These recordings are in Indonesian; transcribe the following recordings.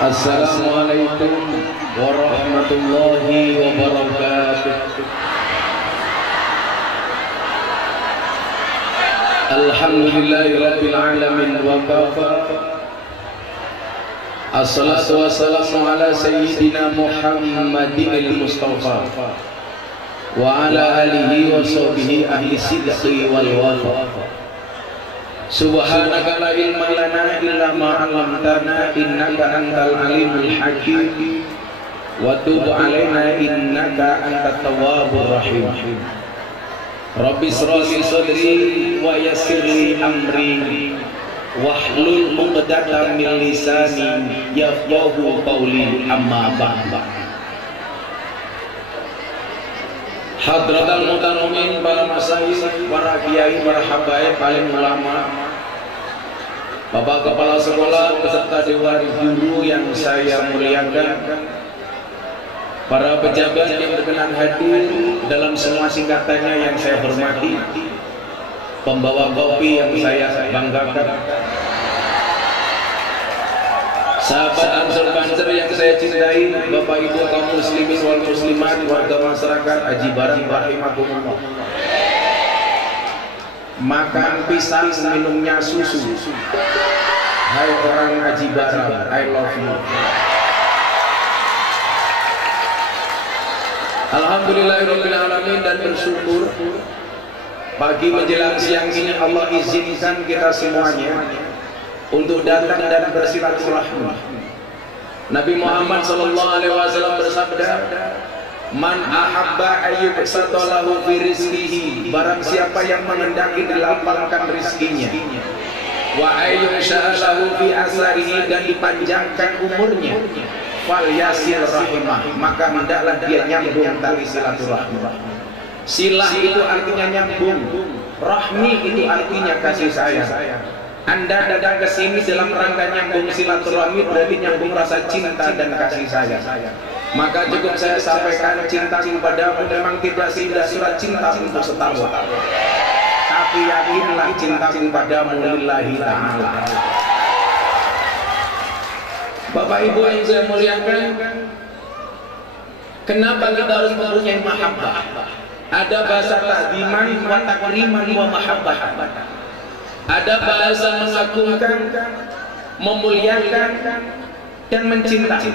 Assalamualaikum warahmatullahi wabarakatuh. Alhamdulillahirabbil alamin wa kafa. Assalatu wassalamu ala sayyidina Muhammadin al-Mustafa wa ala alihi wa sahbihi ahli sidqi wal wafa. Subhanaka la ilma lana illa ma 'allamtana innaka antal alimul hakim wa tub 'alaina innaka antat tawwabur rahim. Rabbi shrah li sadri wa yassir li amri wahlul 'uqdatam min lisani yafqahu qawli amma ba'd. Hadratal mutaramin, para masyayikh, para kiai, para habaib, paling ulama, Bapak Kepala Sekolah beserta Dewan Guru yang saya muliakan, para pejabat yang berkenan hadir dalam semua singkatannya yang saya hormati, pembawa kopi yang saya banggakan, sahabat Ansor Banser yang saya cintai, Bapak Ibu kaum muslimin wal muslimat, warga masyarakat Aji Barang rahimakumullah. Makan pisang, minumnya susu. Hai orang Aji Barang, I love you. Alhamdulillahirabbil alamin, dan bersyukur pagi menjelang siang ini Allah izinkan kita semuanya untuk datang dan bersilaturahmi. Nabi Muhammad SAW bersabda, "Man ahabba ayyubsatalahu fi rizqihi," barang siapa yang menghendaki dilapangkan rizkinya, wa ayyusha'alahu fi asarihi, dan dipanjangkan umurnya, fal yasil rahimah, maka hendaklah dia nyambung tali silaturahmi. Silah itu artinya nyambung, rahmi itu artinya kasih sayang. Anda datang ke sini dalam rangka nyambung silaturahmi, berarti nyambung rasa cinta dan kasih sayang. Maka cukup saya sampaikan, cintaku padamu memang tidak seindah surat cinta untuk setahun, tapi yakinlah cintaku padamu lillahi ta'ala. Bapak Ibu yang saya muliakan, kenapa kita harus mempunyai mahabbah? Ada bahasa ta'ziman wa takriman wa mahabbah. Ada bahasa mengagungkan, memuliakan, dan mencintai.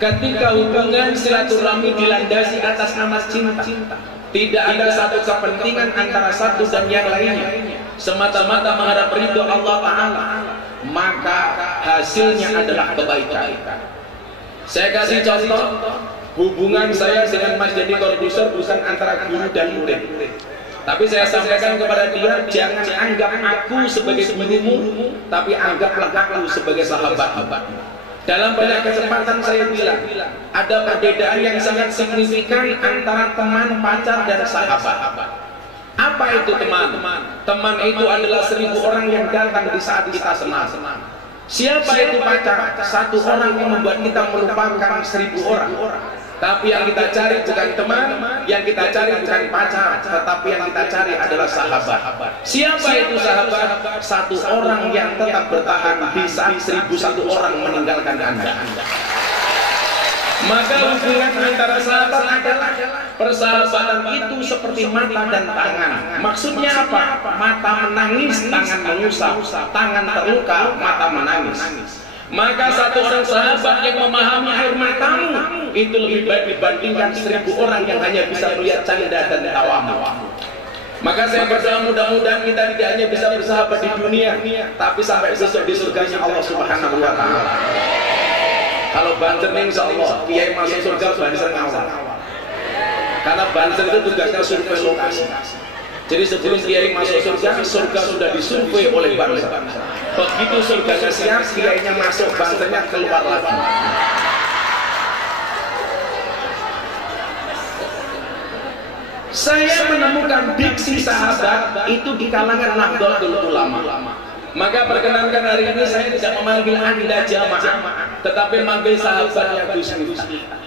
Ketika hubungan silaturahmi dilandasi atas nama cinta, tidak ada satu kepentingan antara satu dan yang lainnya, semata-mata mengharap ridho Allah Ta'ala, maka hasilnya adalah kebaikan. Saya kasih contoh, hubungan saya dengan Mas Dedi Corbuzier bukan antara guru dan murid, tapi saya sampaikan kepada dia, jangan anggap aku sebagai gurumu, tapi anggaplah aku sebagai sahabat-sahabatmu. Dalam banyak kesempatan saya bilang, ada perbedaan yang sangat signifikan antara teman, pacar, dan sahabat. Apa itu teman? Teman itu adalah 1000 orang yang datang di saat kita senang. Siapa itu pacar? Satu orang yang membuat kita melupakan 1000 orang. Tapi yang kita cari bukan teman, yang kita cari bukan pacar, tetapi yang kita cari adalah sahabat. Siapa itu sahabat? Satu orang yang tetap bertahan di saat 1001 orang meninggalkan Anda. Maka hubungan antara sahabat adalah, persahabatan itu seperti mata dan tangan. Maksudnya apa? Mata menangis, tangan mengusap. Tangan terluka, mata menangis. Maka satu orang sahabat yang memahami air matamu itu lebih baik dibandingkan 1000 orang yang hanya bisa melihat canda dan tawamu. Maka saya berdoa mudah-mudahan kita tidak hanya bisa bersahabat di dunia, tapi sampai besok di surganya Allah Subhanahu wa Ta'ala. Kalau Banser ini insya Allah kiai masuk surga, Banser ngawal. Karena Banser itu tugasnya survei lokasi. Jadi sebelum kiai masuk surga, surga sudah disurvei oleh Banser. Begitu surganya siap, kiainya masuk, Bansernya keluar lagi. Saya menemukan diksi sahabat itu di kalangan Nahdlatul Ulama. Maka perkenankan hari ini saya tidak memanggil Anda jamaah, tetapi memanggil sahabatnya Gus Miftah.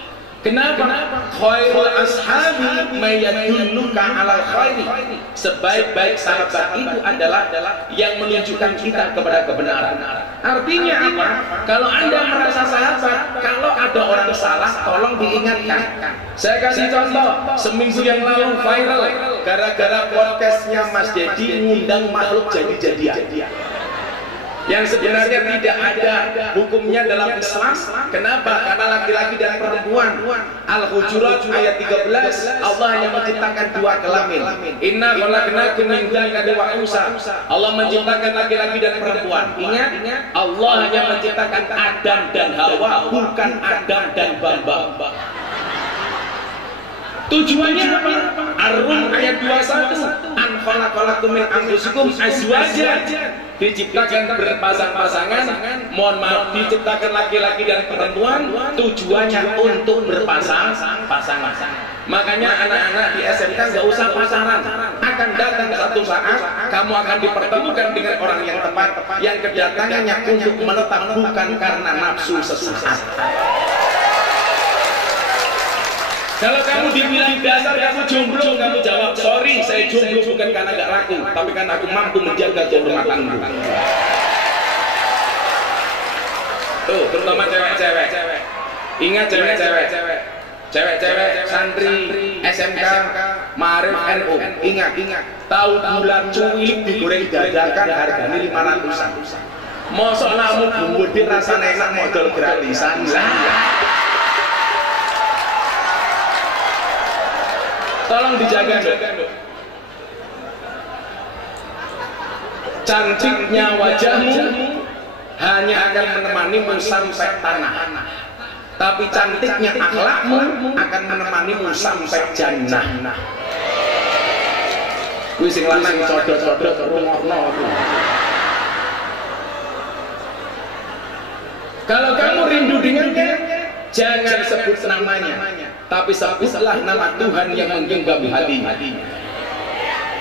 Kenapa? Khairul ashabi mayadulluka alal khairi. Sebaik-baik sahabat itu adalah yang menunjukkan kita kepada kebenaran. Artinya apa? Kalau Anda merasa sahabat, kalau ada orang salah, tolong diingatkan. Saya kasih contoh, seminggu yang lalu viral gara-gara podcastnya Mas Dedi ngundang makhluk jadi-jadian. Yang sebenarnya tidak ada hukumnya dalam Islam. Kenapa? Karena laki-laki dan perempuan. Al-Hujurat ayat 13, Allah hanya menciptakan dua kelamin. Inna khalaqnakum min dzakarin wa unsa. Allah menciptakan laki-laki dan perempuan. Ingat, Allah hanya menciptakan Adam dan Hawa, bukan Adam dan Bambang. Tujuannya apa? Ar-Rum ayat 21. An khalaqalakum min anfusikum azwajan. Diciptakan berpasang-pasangan, mohon maaf, diciptakan laki-laki dan perempuan, tujuannya untuk berpasang-pasangan. Makanya anak-anak di SMK nggak usah pacaran, akan datang satu saat kamu akan dipertemukan dengan orang yang tepat, yang kedatangannya untuk menetap, bukan karena nafsu sesaat. Kalau kamu dibilang dasar kamu jomblo, kamu jawab, sorry saya jomblo bukan karena gak laku, tapi karena aku mampu menjaga kehormatanmu. Tuh, terutama cewek-cewek. Ingat cewek-cewek santri SMK Ma'arif NU. Ingat, tahu gula cuilik digoreng dadakan harganya 500-an. Mosok namun bumbu dirasanya enak modal gratisan. Tolong dijaga, dok. Cantiknya wajahmu hanya akan menemanimu sampai tanah, tapi cantiknya akhlakmu akan menemanimu sampai jannah. Kuwi sing lanang codot-codot rungokno. Kalau kamu rindu dengannya, jangan sebut namanya, tapi sebutlah nama Tuhan yang menggenggam hatinya.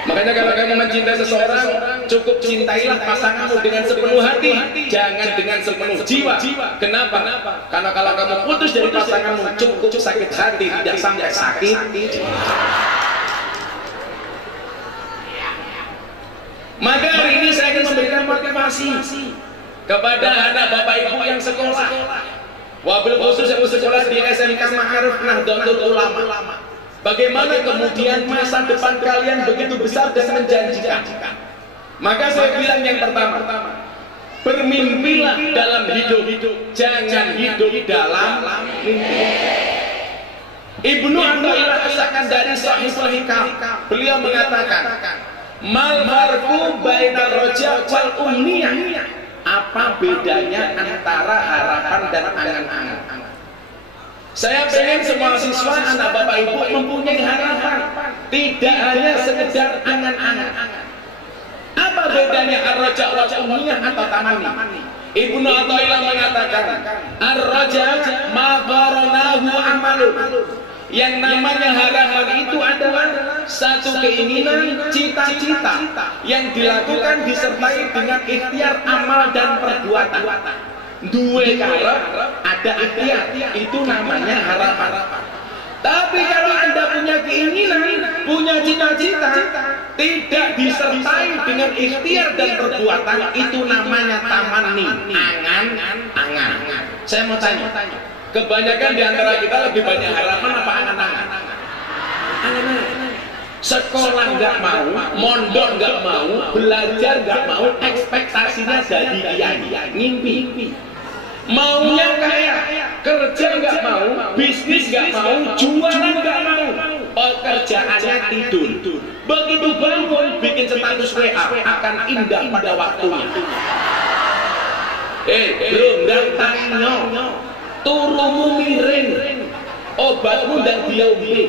Makanya kalau kamu mencintai seseorang, cukup cintailah pasanganmu dengan sepenuh hati, jangan dengan sepenuh jiwa. Kenapa? Karena kalau kamu putus dari pasanganmu, cukup sakit hati, tidak sampai sakit. Maka hari ini saya akan memberikan motivasi kepada anak bapak ibu yang sekolah, wabil khusus yang sekolah di SMK Ma'arif Nahdlatul Ulama. Bagaimana kemudian masa depan kalian begitu besar dan menjanjikan. Maka saya bilang yang pertama, bermimpilah dalam hidup, jangan hidup dalam mimpi. Ibnu Athaillah As Sakandari Sahihul Hikam, beliau mengatakan, mal marfu bainar raja wal umniyah. Apa bedanya antara harapan dan angan-angan? Saya pengen semua siswa, anak bapak ibu mempunyai harapan, tidak hanya sekedar angan-angan. Apa bedanya ar-raja wal umniyah atau tamanni? Ibnu Athaillah mengatakan, ar-raja ma qaranahu amalun. Yang namanya harapan itu adalah satu keinginan, cita-cita yang dilakukan disertai dengan ikhtiar amal dan perbuatan. Dua karep ada ikhtiar, itu namanya harapan. Tapi kalau Anda punya keinginan, punya cita-cita, tidak disertai dengan ikhtiar dan perbuatan, itu namanya tamanni, angan-angan. Saya mau tanya, kebanyakan di antara kita lebih banyak harapan apa angan-angan? Angan-angan. Sekolah nggak mau, mondok nggak mau, belajar nggak mau, ekspektasinya jadi kiai, ngimpi. Maunya kaya, kerja nggak mau, bisnis nggak mau, jualan nggak mau, pekerjaannya tidur. Begitu bangun, bikin status WA, akan indah pada waktunya. Bro, nggak tanya. Turumu miring, obatmu dan diombe.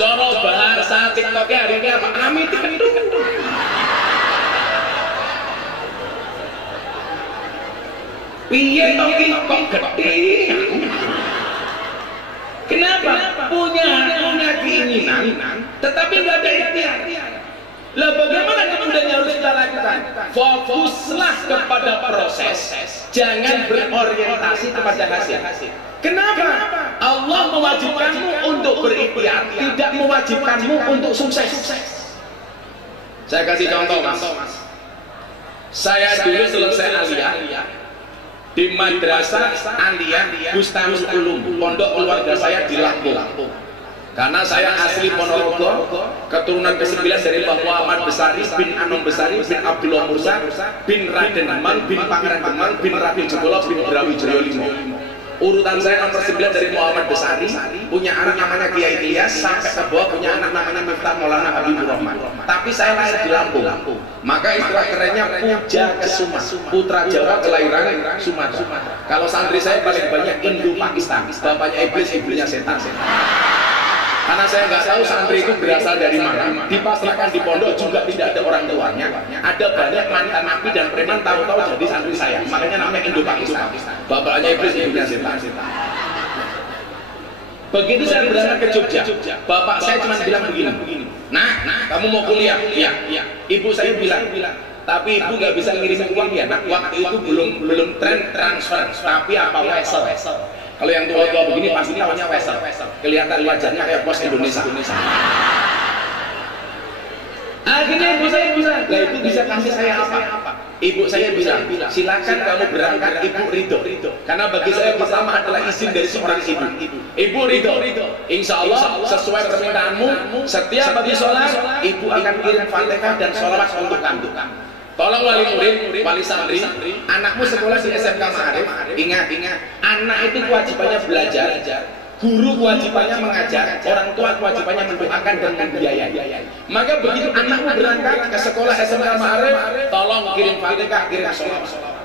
Cara bahasa TikToknya hari ini apa? Amit kendung. Piye toki kok gede? Kenapa? Punya keinginan, tetapi nggak ada ikhtiar. Lah bagaimana kemudian yang harus kita lakukan? Fokuslah kepada proses, jangan berorientasi kepada hasil. Kenapa? Allah mewajibkanmu untuk berikhtiar, tidak mewajibkanmu untuk sukses. Saya kasih contoh, Mas. Saya dulu selesai aliyah di Madrasah Aliyah Bustanul Ulum, pondok keluarga saya di Lampung. Karena saya asli Ponorogo, keturunan ke-9 dari Mbah Muhammad Besari bin Anom Besari bin Abdullah Mursa bin Raden Demang bin Pangeran Demang bin Raden Jogolo bin Brawijaya Limo. Urutan saya nomor 9 dari Muhammad Besari, punya anak namanya Kiai Ilyas, sampai ke bawah punya anak namanya Miftah Maulana Habibur Rahman. Tapi saya lahir di Lampung. Maka istilah kerennya Puja Kesuma, putra Jawa kelahiran Sumatera. Kalau santri saya paling banyak Indo-Pakistan, bapaknya iblis, ibunya setan. Karena saya nggak tahu santri itu berasal dari mana, dipasrahkan di pondok juga tidak ada orang tuanya. Ada banyak mantan napi dan preman tahu-tahu jadi santri saya, makanya namanya Indo-Pakistan. Bapaknya iblis, ibunya setan. Begitu saya berangkat ke Jogja, bapak saya cuma bilang begini, nah, kamu mau kuliah? Iya. Ibu saya bilang, tapi ibu nggak bisa ngirim uang ya, nak. Waktu itu belum tren transfer, tapi apa wesel. Kalau yang tua-tua begini pasti tahunya wesel. Kelihatan wajahnya kayak pos Indonesia. Akhirnya ibu saya bilang, lah ibu bisa kasih saya apa? Ibu saya bilang, silakan kamu berangkat, ibu ridho. Karena bagi saya pertama adalah izin dari seorang ibu. Ibu ridho. Insya Allah sesuai permintaanmu, setiap habis sholat, ibu akan kirim Fatihah dan sholawat untuk kamu. Tolong wali murid, wali santri, anakmu sekolah di SMK Ma'arif, ingat, anak itu kewajibannya belajar, guru kewajibannya mengajar, orang tua kewajibannya mendoakan dan membiayai. Maka begitu anakmu berangkat ke sekolah SMK Ma'arif, tolong kirim Fatihah, kirim sholawat.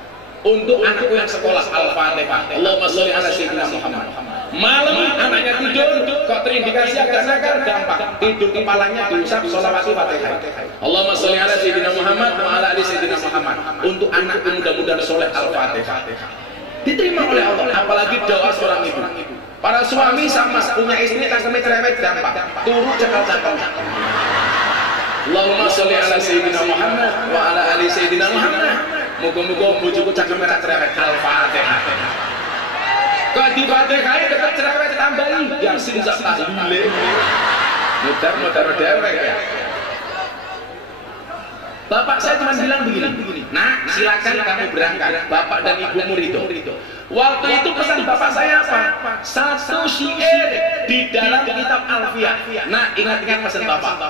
Untuk anakku yang sekolah Al-Fatihah, Allahumma sholli ala sayyidina Muhammad. Malam anaknya tidur, kok terindikasi agak nakal, gampang. Tidur kepalanya diusap, sholawati Fatihah. Allahumma sholli ala sayyidina Muhammad wa ala ali sayyidina Muhammad. Untuk anakku mudah-mudahan soleh Al-Fatihah. Diterima oleh Allah, apalagi doa seorang ibu. Para suami sama, punya istri cangkeme cerewet gampang. Turu cekal-cakal. Allahumma sholli ala sayyidina Muhammad wa ala ali sayyidina Muhammad. Moga-moga bojoku cangkeme cerewet Al-Fatihah. Kok di Fatihah tetap cerewet tambahi Yasin sak tahlile. Muter dewek ya. Bapak saya cuma bilang begini, nak silakan kamu berangkat, bapak dan ibumu ridho. Waktu itu pesan bapak saya apa? Satu syair di dalam kitab Alfiyah. Nah ingat-ingat pesan bapak.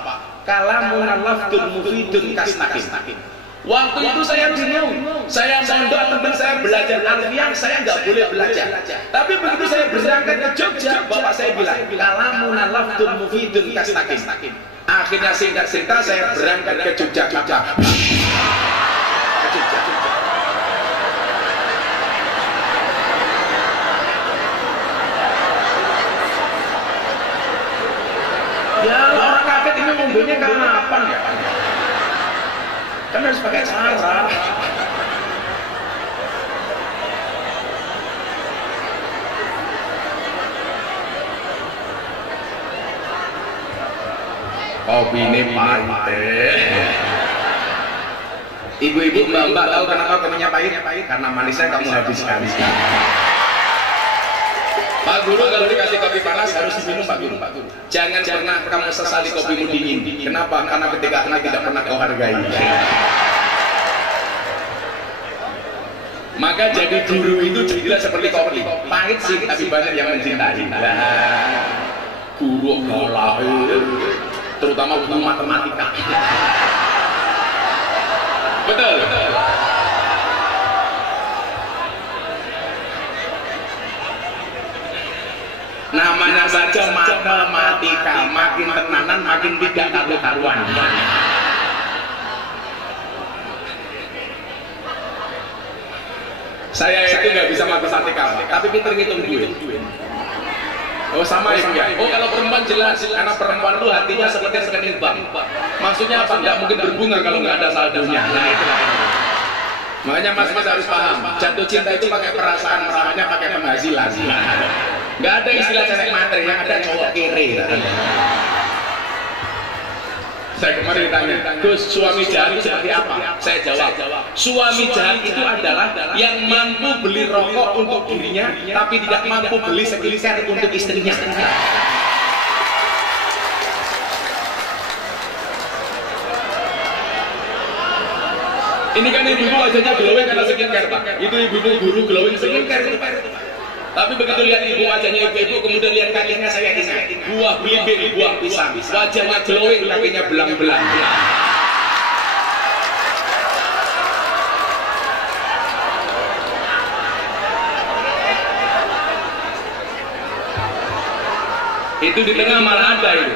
Kalamun lafdun mufidun kastakin. Waktu itu saya bingung, saya mondok teman saya belajar Alfiyah, saya nggak boleh belajar. Tapi begitu saya berangkat ke Jogja, bapak saya bilang, kalamun lafdun mufidun kastakin. Akhirnya singkat cerita saya berangkat ke Jogja. Ya orang kafir ini ngomongnya kapan ya? Kan harus pakai cara. Kopi ini pahit. Ibu-ibu, mbak-mbak tahu kenapa kopinya pahit? Karena manisnya kamu habiskan. Pak Guru kalau dikasih kopi panas harus diminum Pak Guru. Jangan pernah kamu sesali kopimu dingin. Kenapa? Karena ketika anak tidak pernah kau hargai. Maka jadi guru itu jadilah seperti kopi. Pahit sih tapi banyak yang mencintai. Guru kalah, terutama guru matematika. Betul. Namanya saja matematika, makin tenanan makin tidak karu-karuan. Saya itu nggak bisa matematika, tapi pinter ngitung duit. Oh sama ibu ya. Oh kalau perempuan jelas, karena perempuan itu hatinya seperti rekening bank. Maksudnya apa? Nggak mungkin berbunga kalau nggak ada saldonya. Nah itulah. Makanya mas-mas harus paham, jatuh cinta itu pakai perasaan, namanya pakai penghasilan. Nggak ada istilah cewek materi, yang ada cowok kere. Saya kemarin ditanya, Gus, suami jahat itu seperti apa? Saya jawab, suami jahat itu adalah yang mampu beli rokok untuk dirinya, tapi tidak mampu beli skincare untuk istrinya. Ini kan ibu-ibu wajahnya glowing karena skincare, Pak. Itu ibu-ibu guru glowing skincare itu, Pak. Tapi begitu lihat ibu wajahnya ibu-ibu, kemudian lihat kakinya, saya ingat buah belimbing, buah pisang, wajahnya glowing, kakinya belang-belang. Itu di tengah malah ada itu.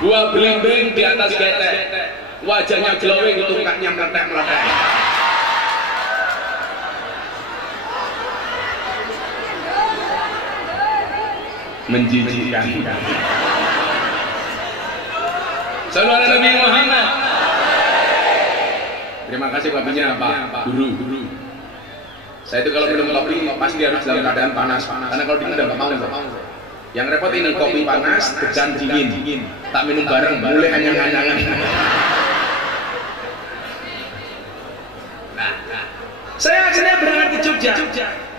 Buah belimbing di atas getek, wajahnya glowing, tungkaknya meletek-meletek. Menjijikkan. Sallallahu alaihi Nabi Muhammad. Terima kasih kopinya Pak Guru. Saya itu kalau minum kopi pasti harus dalam keadaan panas, karena kalau dingin nggak mau. Yang repot ini kopi panas, degan dingin. Tak minum bareng, boleh anyang-anyangan. Saya akhirnya berangkat ke Jogja.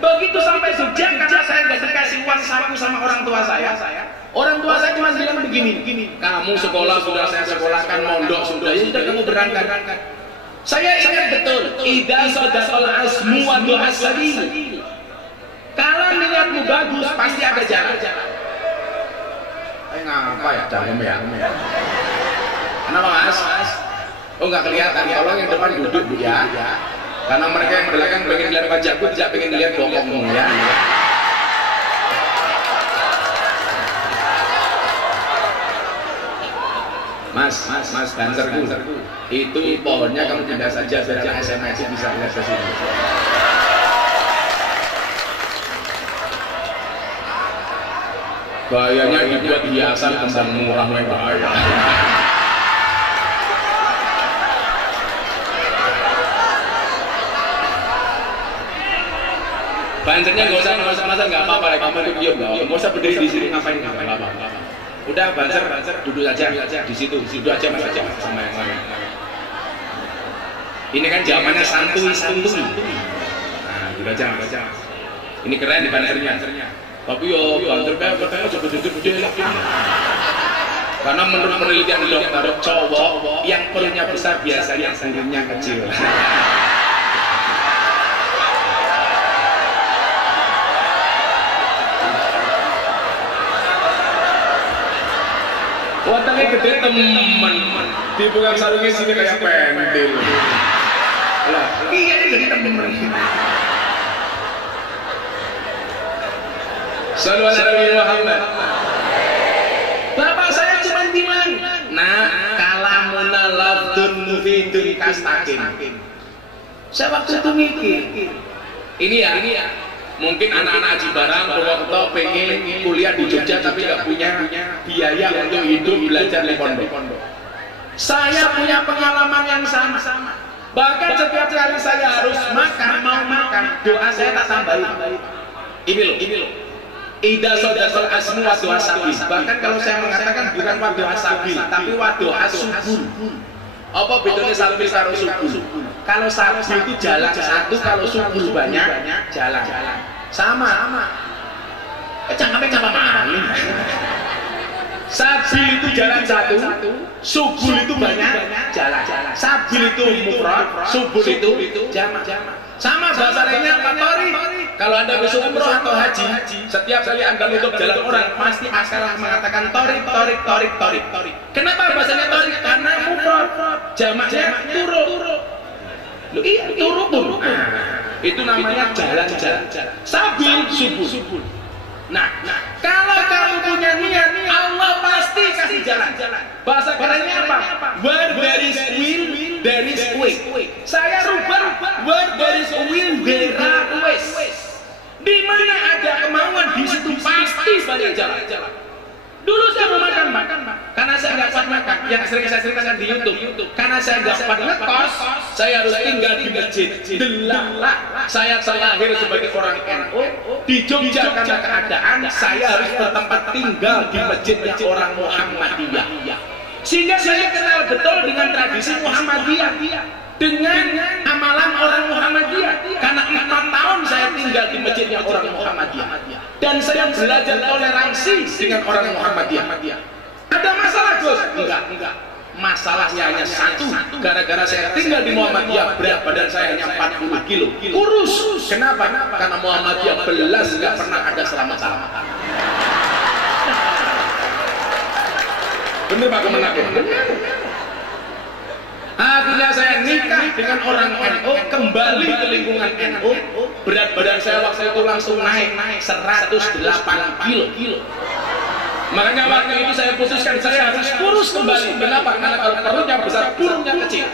Begitu sampai Jogja, karena saya nggak dikasih uang saku sama orang tua saya. Orang tua saya cuma bilang begini, kamu sekolah sudah saya sekolahkan, mondok sudah, ya sudah kamu berangkat. Saya ingat betul, idza sadaqal azmu wa du'as sabil. Kalau niatmu bagus, pasti ada jalan. Ngapa ya, cangkem ya? Kenapa Mas? Oh nggak kelihatan, tolong yang depan duduk ya. Karena mereka yang belakang pengen lihat wajahku, tidak pengen lihat bokongmu ya. Mas, banserku. Itu pohonnya kamu pindah saja biar anak SMA itu bisa lihat ke sini. Gayanya dibuat hiasan kembang murah bahaya. Bansernya nggak usah panas-panasan, nggak apa-apa, kamu itu diam, nggak usah berdiri di sini, ngapain nggak apa-apa. Udah banser duduk aja di situ, duduk aja Mas aja sama yang lain. Ini kan zamannya santuy. Nah, duduk aja Mas. Ini keren di bansernya. Tapi yo banser katanya gede-gede lagi. Karena menurut penelitian dokter, cowok yang perutnya besar biasanya sendirinya kecil. Watangnya gede temen, di bukan sarungnya sini kayak pentil. Lah, iya jadi temen. Sallallahu alaihi Muhammad. Bapak saya cuma bilang, nah kalamuna lafdun mufidun kastakin. Saya waktu itu mikir, ini ya. Mungkin anak-anak Haji Barang Purwokerto pengen kuliah di Jogja tapi nggak punya biaya untuk hidup belajar di pondok. Saya punya pengalaman yang sama. Bahkan setiap kali saya harus mau makan, doa saya tak tambahin. Ini loh. Idza sadaqal asmu wa du'a sabil. Bahkan kalau saya mengatakan bukan wa du'a sabil, tapi wa du'a subul. Apa bedanya sabil karo subul? Kalau sabil itu jalan satu, kalau subul banyak jalan. Sama. Jangan apa maling. Sabil itu jalan satu, subul itu banyak jalan. Sabil itu mufrad, subul itu jamak. Sama bahasa lainnya apa? Tori. Kalau Anda besok umroh atau haji, setiap kali Anda nutup jalan orang pasti akan mengatakan torik. Kenapa bahasanya torik? Karena mufrad, jamaknya turuk. Iya, turuk. Itu namanya jalan. Sabil subul. Nah, kalau kamu punya niat, Allah pasti kasih jalan. Bahasa kerennya apa? Where there is will, there is way. Saya rubah, where there is will, there are ways. Di mana ada kemauan, di situ pasti banyak jalan. Dulu saya mau makan, karena saya nggak kuat makan. Yang sering saya ceritakan di YouTube, karena saya nggak kuat ngekos, saya harus tinggal di masjid. Delala, saya terlahir sebagai orang NU di Jogja karena keadaan saya harus bertempat tinggal di masjidnya orang Muhammadiyah. Sehingga saya kenal betul dengan tradisi Muhammadiyah, dengan amalan orang Muhammadiyah. Karena 4 tahun saya tinggal di masjidnya orang Muhammadiyah, dan saya belajar toleransi dengan orang Muhammadiyah. Ada masalah Gus? Enggak. Masalahnya hanya satu, gara-gara saya tinggal di Muhammadiyah, berat badan saya hanya 40 kilo, kurus. Kenapa? Karena Muhammadiyah belas gak pernah ada selamat-selamat. Bener Pak Kemenak? Akhirnya saya nikah dengan orang NU, kembali ke lingkungan NU. Berat badan saya waktu itu langsung naik 108 kilo. Makanya waktu itu saya putuskan saya harus kurus kembali. Kenapa? Karena kalau perutnya besar, burungnya kecil.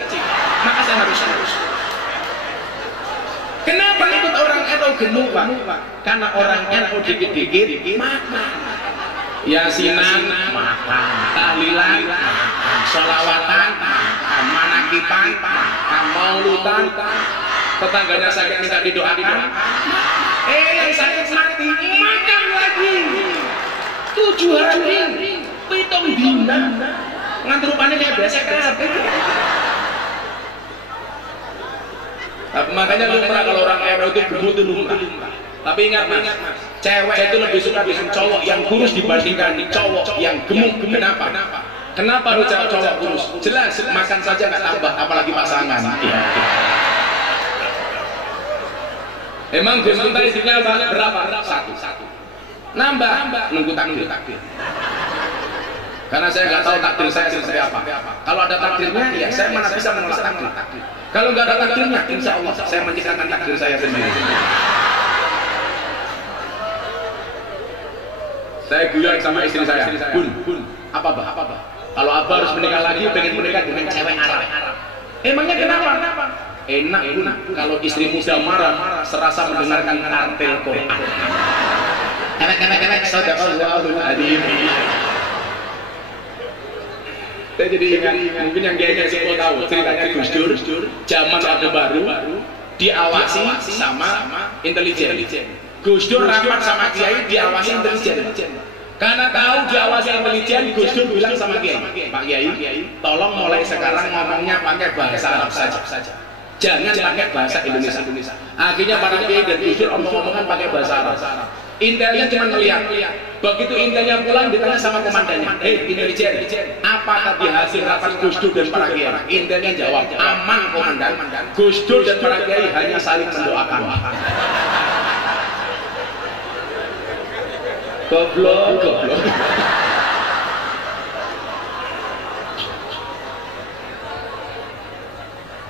Maka saya harus kurus. Kenapa ikut orang NU gemuk Pak? Karena orang NU dikit-dikit makan. Yasinan makan, tahlilan makan, sholawatan makan, manakipan makan, mauludan. Tetangganya sakit minta didoakan. Yang sakit mati makan lagi. 7 hari, 7 dina, nganti rupanya kayak biasa kabeh. Makanya lumrah kalau orang NU itu gemuk itu lumrah. Tapi ingat mas, cewek itu lebih suka dengan cowok yang kurus dibandingkan cowok yang gemuk. Kenapa? Kenapa lu cowok kurus? Jelas makan saja nggak tambah, apalagi pasangan. Emang Gus Miftah istrinya berapa? Satu. Nambah nunggu takdir. Karena saya nggak tahu takdir saya seperti apa. Kalau ada takdirnya, ya saya mana bisa menolak takdir. Kalau nggak ada takdirnya, insya Allah saya menciptakan takdir saya sendiri. Saya guyon sama istri saya, Bun, apa bah? Kalau abah harus menikah lagi, pengen menikah dengan cewek Arab. Emangnya kenapa? Enak Bun, kalau istri muda marah, serasa mendengarkan kartil Quran. Enak, sadaqallahul adzim. Saya jadi ingat, mungkin yang kayaknya semua tahu ceritanya Gus Dur, zaman Orde Baru diawasi sama intelijen. Gus Dur rapat sama Kiai diawasi intelijen. Karena tahu diawasi intelijen, Gus Dur bilang sama Kiai, Pak Kiai, tolong mulai sekarang ngomongnya pakai bahasa Arab saja. Jangan pakai bahasa Indonesia. Akhirnya para Kiai dan Gus Dur omong-omongan pakai bahasa Arab. Intelnya cuma melihat. Begitu intelnya pulang ditanya sama komandannya, intelijen, apa tadi hasil rapat Gus Dur dan para Kiai? Intelnya jawab, aman komandan. Gus Dur dan para Kiai hanya saling mendoakan. Goblok.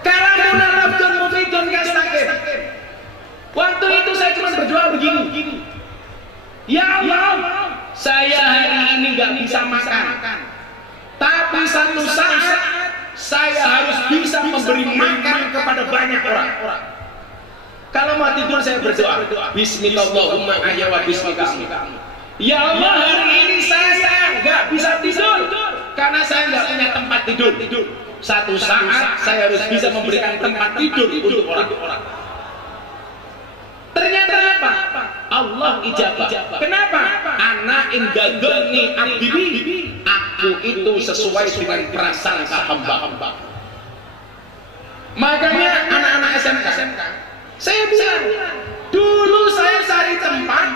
Kalamun Abdul Mufidun Kastakir. Waktu itu saya cuma berdoa begini. Ya Allah, saya hari ini nggak bisa makan, tapi satu saat saya harus bisa memberi makan kepada banyak orang. Kalau mau tidur saya berdoa, Bismillahirrahmanirrahim, ahya wa bismika. Ya Allah, hari ini saya nggak bisa tidur karena saya nggak punya tempat tidur. Satu saat saya harus bisa memberikan tempat tidur untuk orang. Ternyata apa? Allah ijabah. Kenapa? Anak indadoni abdi, aku itu sesuai dengan prasangka hamba. Makanya anak-anak SMK, saya bilang, dulu saya cari tempat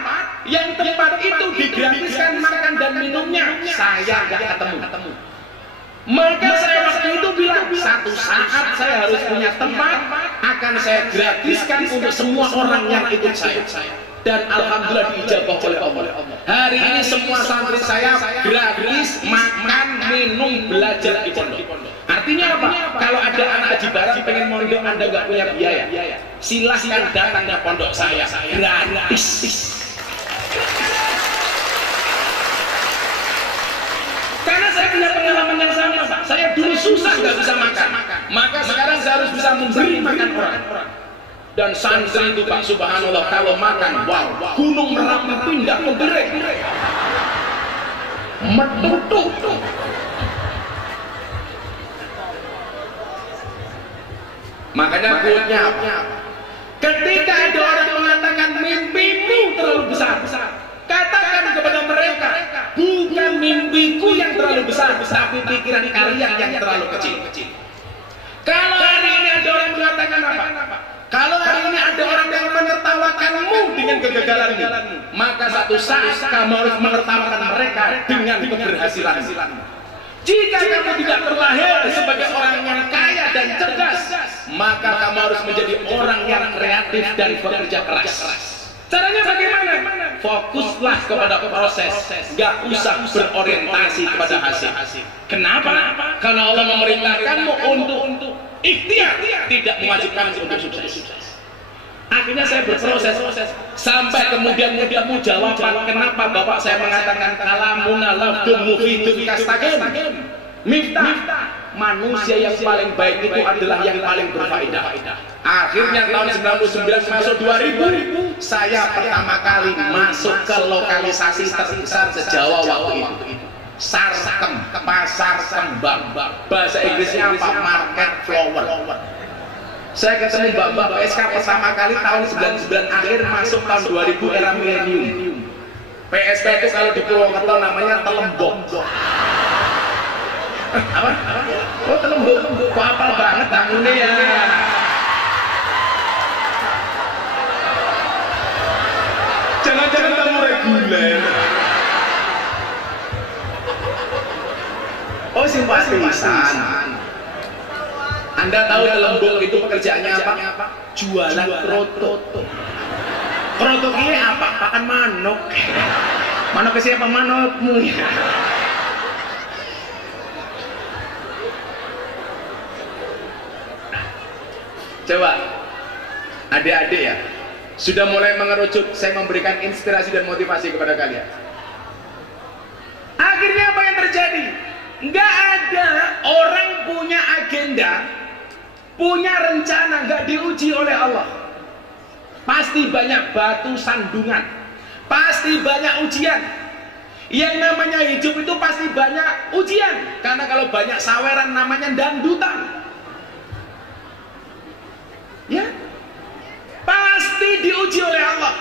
yang tempat itu digratiskan makan dan minumnya, saya nggak ketemu. Maka saya waktu itu bilang, satu saat saya harus punya tempat, akan saya gratiskan untuk semua orang yang ikut saya. Dan alhamdulillah diijabah oleh Allah. Hari ini semua santri saya gratis makan, minum, belajar di pondok. Artinya apa? Kalau ada anak Haji Barang pengen mondok, Anda nggak punya biaya, silahkan datang ke pondok saya, gratis. Karena saya punya pengalaman yang sama, Pak. Saya dulu susah nggak bisa makan, maka sekarang saya harus bisa memberi makan orang. Dan santri itu Pak, subhanallah, kalau makan, wow, gunung Merapi pindah ke Derek, metutup. Makanya quote-nya, ketika ada orang mengatakan mimpimu terlalu besar, katakan kepada mereka, bukan mimpiku yang terlalu besar, tapi pikiran kalian yang terlalu kecil. Kalau hari ini ada orang mengatakan apa? Kalau hari ini ada orang yang menertawakanmu dengan kegagalanmu, maka satu saat kamu harus menertawakan mereka dengan keberhasilanmu. Jika kamu tidak terlahir sebagai orang yang kaya dan cerdas, maka kamu harus menjadi orang yang kreatif dan bekerja keras. Caranya bagaimana? Fokuslah kepada proses, gak usah berorientasi kepada hasil. Kenapa? Karena Allah memerintahkanmu untuk ikhtiar, tidak mewajibkan untuk sukses. Akhirnya saya berproses sampai kemudian mudamu jawaban kenapa bapak saya mengatakan kalamuna labdun mufidun kastaqim. Miftah manusia yang paling baik itu adalah yang paling berfaedah. Akhirnya tahun 99 masuk 2000, saya pertama kali masuk ke lokalisasi terbesar se-Jawa waktu itu. Sarkem, pasar kembang. Bahasa Inggrisnya apa? Market flower. Saya ketemu Mbak PSK pertama kali tahun 99 akhir masuk tahun 2000 era milenium. PSK itu kalau di Purwokerto namanya telembok. Apa? Oh telembok. Kok apal banget tanggungnya ya. Jangan-jangan kamu reguler. Oh simpatisan. Anda tahu telembok itu pekerjaannya apa? Jualan kroto. Kroto ini apa? Pakan manuk. Manuk siapa manukmu? Coba, adik-adik ya, sudah mulai mengerucut. Saya memberikan inspirasi dan motivasi kepada kalian. Akhirnya apa yang terjadi? Nggak ada orang punya agenda, punya rencana nggak diuji oleh Allah. Pasti banyak batu sandungan, pasti banyak ujian. Yang namanya hidup itu pasti banyak ujian, karena kalau banyak saweran namanya dangdutan. Ya, pasti diuji oleh Allah.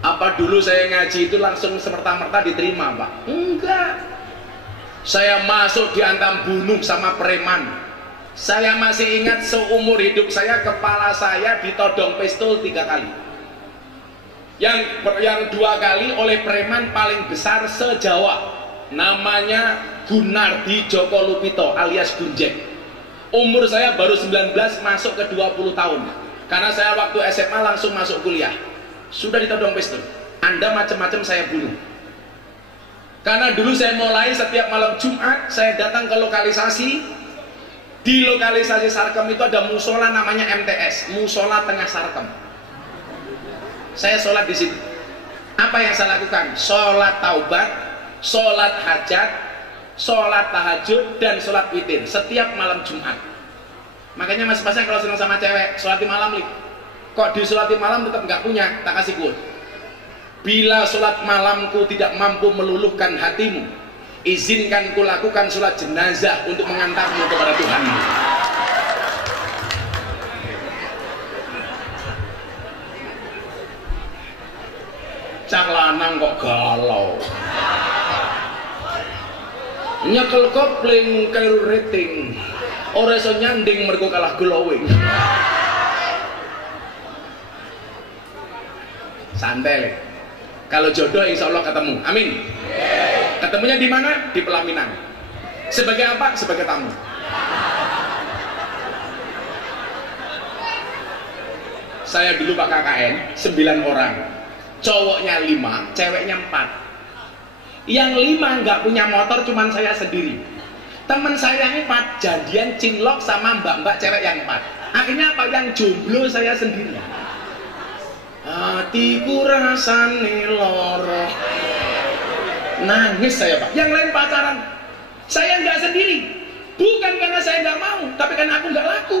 Apa dulu saya ngaji itu langsung semerta-merta diterima, Pak? Enggak. Saya masuk diantam bunuh sama preman. Saya masih ingat seumur hidup saya, kepala saya ditodong pistol 3 kali. Yang 2 kali oleh preman paling besar se-Jawa. Namanya Gunardi Joko Lupito alias Gunjek. Umur saya baru 19 masuk ke 20 tahun. Karena saya waktu SMA langsung masuk kuliah. Sudah ditodong pistol. Anda macam-macam saya bunuh. Karena dulu saya mulai setiap malam Jumat saya datang ke lokalisasi. Di lokalisasi Sarkem itu ada musola namanya MTS, Musola Tengah Sarkem. Saya sholat di situ. Apa yang saya lakukan? Sholat taubat, sholat hajat, sholat tahajud, dan sholat witir setiap malam Jumat. Makanya mas-masnya kalau senang sama cewek, sholat di malam, kok di sholat di malam tetap nggak punya, tak kasih quote. Bila sholat malamku tidak mampu meluluhkan hatimu, izinkan ku lakukan sholat jenazah untuk mengantarmu kepada Tuhanmu. Cak lanang kok galau. Nyekel kopling keliru rating. Ora iso nyanding mergo kalah glowing. Santai. Kalau jodoh insya Allah ketemu. Amin. Ketemunya di mana? Di pelaminan. Sebagai apa? Sebagai tamu. Saya dulu Pak KKN 9 orang. Cowoknya 5, ceweknya 4. Yang 5 nggak punya motor, cuman saya sendiri. Teman saya yang 4 jadian cinlok sama mbak-mbak cewek yang 4. Akhirnya apa? Yang jomblo saya sendiri. Hatiku rasane loro. Nangis saya Pak. Yang lain pacaran. Saya nggak sendiri. Bukan karena saya nggak mau, tapi karena aku nggak laku.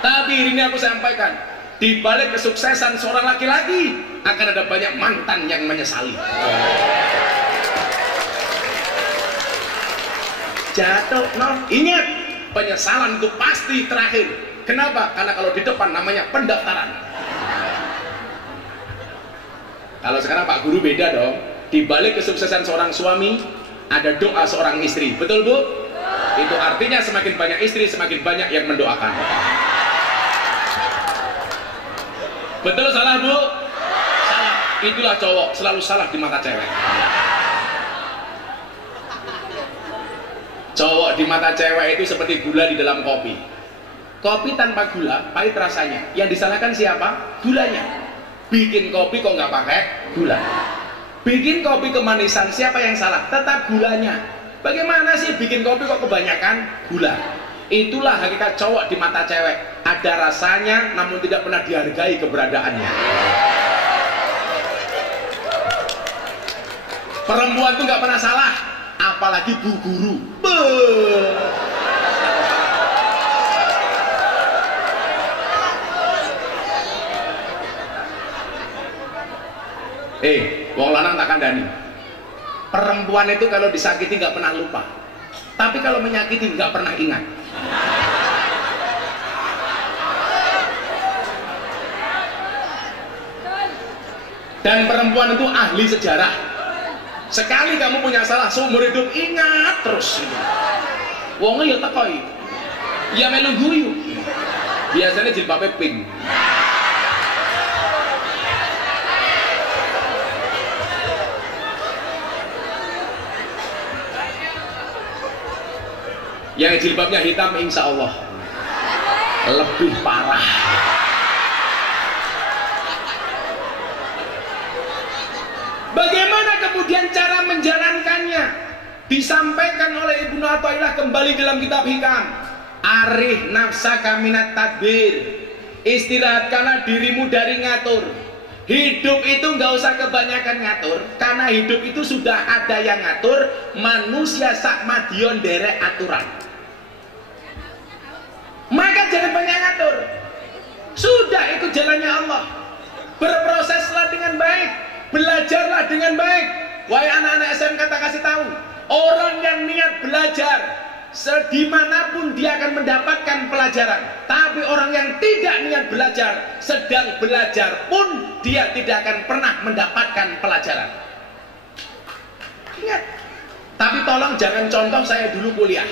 Tapi ini aku sampaikan, di balik kesuksesan seorang laki-laki akan ada banyak mantan yang menyesali. Jatuh, ingat, penyesalan itu pasti terakhir. Kenapa? Karena kalau di depan namanya pendaftaran. Kalau sekarang Pak Guru beda dong. Di balik kesuksesan seorang suami ada doa seorang istri. Betul Bu? Itu artinya semakin banyak istri, semakin banyak yang mendoakan. Betul salah Bu? Salah. Itulah cowok selalu salah di mata cewek. Cowok di mata cewek itu seperti gula di dalam kopi. Kopi tanpa gula pahit rasanya. Yang disalahkan siapa? Gulanya. Bikin kopi kok nggak pakai gula. Bikin kopi kemanisan, siapa yang salah? Tetap gulanya. Bagaimana sih bikin kopi kok kebanyakan gula? Itulah hakikat cowok di mata cewek. Ada rasanya namun tidak pernah dihargai keberadaannya. Perempuan tuh nggak pernah salah, apalagi bu guru. Wong lanang tak kandani. Perempuan itu kalau disakiti nggak pernah lupa, tapi kalau menyakiti nggak pernah ingat. Dan perempuan itu ahli sejarah. Sekali kamu punya salah, seumur hidup ingat terus. Wongnya ya tekoi, ya melu guyu. Biasanya jilbabnya pink. Yang jilbabnya hitam insya Allah lebih parah. Bagaimana kemudian cara menjalankannya? Disampaikan oleh Ibnu Athaillah kembali dalam kitab Hikam. Arih nafsaka minat tadbir. Istirahatkanlah dirimu dari ngatur. Hidup itu nggak usah kebanyakan ngatur, karena hidup itu sudah ada yang ngatur. Manusia sak madion derek aturan. Maka jangan banyak ngatur. Sudah ikut jalannya Allah. Berproseslah dengan baik, belajarlah dengan baik. Wahai anak-anak SMK, tak kasih tahu, orang yang niat belajar sedimanapun dia akan mendapatkan pelajaran. Tapi orang yang tidak niat belajar, sedang belajar pun dia tidak akan pernah mendapatkan pelajaran. Ingat. Tapi tolong jangan contoh saya dulu kuliah.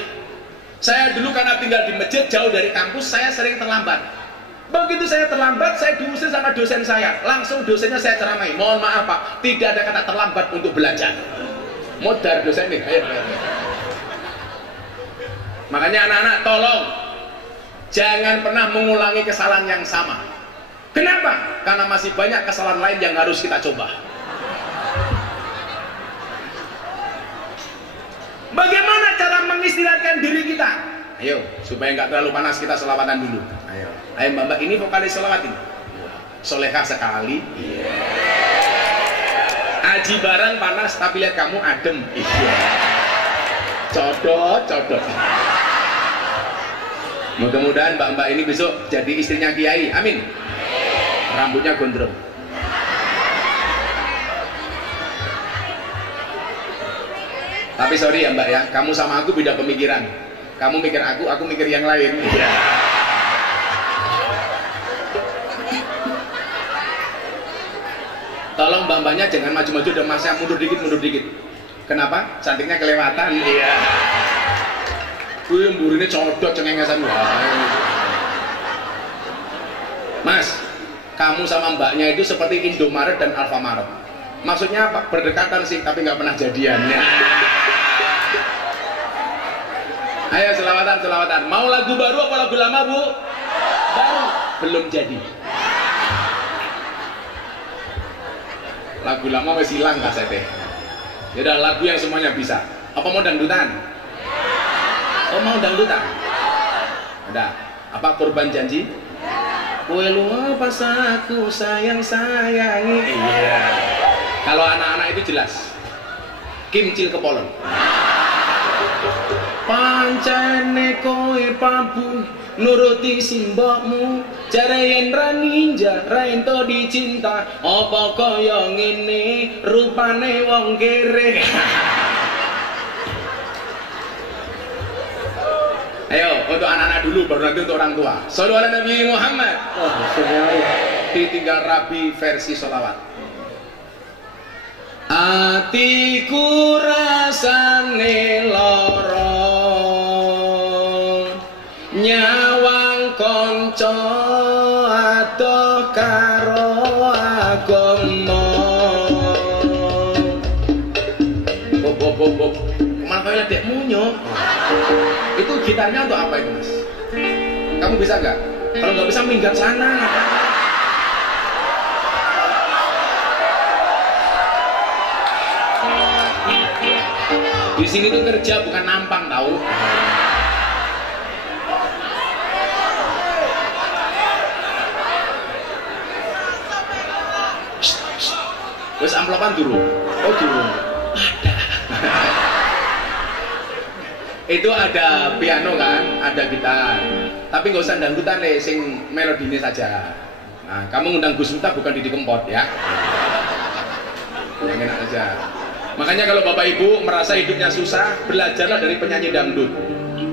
Saya dulu karena tinggal di masjid jauh dari kampus, saya sering terlambat. Begitu saya terlambat, saya diusir sama dosen saya. Langsung dosennya saya ceramai, mohon maaf Pak, tidak ada kata terlambat untuk belajar. Modar dosen nih, ayo. Makanya anak-anak tolong jangan pernah mengulangi kesalahan yang sama. Kenapa? Karena masih banyak kesalahan lain yang harus kita coba. Bagaimana cara mengistirahatkan diri kita? Ayo, supaya nggak terlalu panas kita selawatan dulu. Ayo, Mbak, ini vokalis selawat ini. Solehah sekali. Aji barang panas, tapi lihat kamu adem. Codot. Mudah-mudahan mbak-mbak ini besok jadi istrinya Kiai. Amin. Rambutnya gondrong. Tapi sorry ya mbak ya, kamu sama aku beda pemikiran. Kamu mikir aku mikir yang lain. Tolong mbak-mbaknya jangan maju-maju dan masnya mundur dikit. Kenapa? Cantiknya kelewatan. Iya. Gue mburine codot cengengesan wae. Mas, kamu sama mbaknya itu seperti Indomaret dan Alfamaret. Maksudnya apa? Berdekatan sih, tapi nggak pernah jadiannya. Ayo selawatan. Mau lagu baru apa lagu lama Bu? Baru. Belum jadi. Lagu lama masih hilang kasetnya. Yaudah lagu yang semuanya bisa. Apa mau dangdutan? Oh mau dangdutan? Udah. Apa korban janji? Kue lu pas aku sayang-sayangi. Iya. Kalau anak-anak itu jelas. Kimcil kepolon. Pancene kowe pabu nuruti simbokmu, jare yen ra ninja ra ento dicinta, apa kaya ngene rupane wong kere. Ayo untuk anak-anak dulu baru nanti untuk orang tua. Shallallahu ala Nabi Muhammad. Ditinggal Rabi versi sholawat. atiku rasane lara nyawang kanca adoh karo agama. Bob kemana kau ledek munyo? Itu gitarnya untuk apa itu mas? Kamu bisa nggak? Kalau nggak bisa minggat sana. Di sini tuh kerja bukan nampang tahu. Wes amplopan dulu. Oh dulu. Ada. Itu ada piano kan, ada gitar. Tapi nggak usah dangdutan deh, sing melodinya saja. Nah, kamu ngundang Gus Miftah bukan Didi Kempot ya. Yang enak aja. Makanya kalau Bapak Ibu merasa hidupnya susah, belajarlah dari penyanyi dangdut.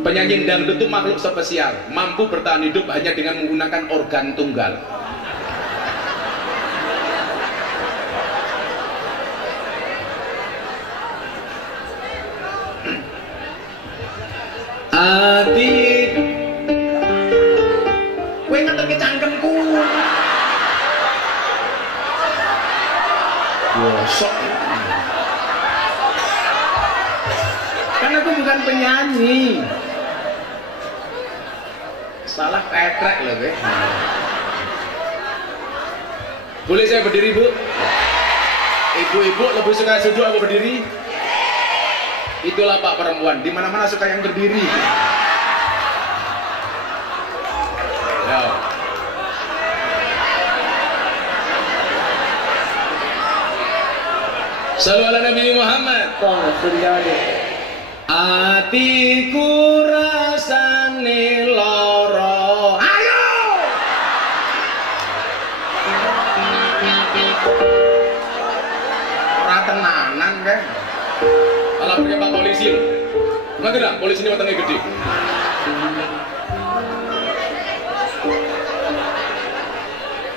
Penyanyi dangdut itu makhluk spesial, mampu bertahan hidup hanya dengan menggunakan organ tunggal. Ati kowe ngeterke cangkemku. Bosok. Kan aku bukan penyanyi. Salah ketrek loh gue. Boleh saya berdiri Bu? Ibu-ibu lebih suka duduk aku berdiri? Itulah Pak perempuan, di mana-mana suka yang berdiri. Ya. Shallu ala Nabi Muhammad. Atiku rasane lara. Ayo. Ora tenanan kan? Malah pakai Pak polisi loh. Ngerti enggak? Polisi ini wetenge gede.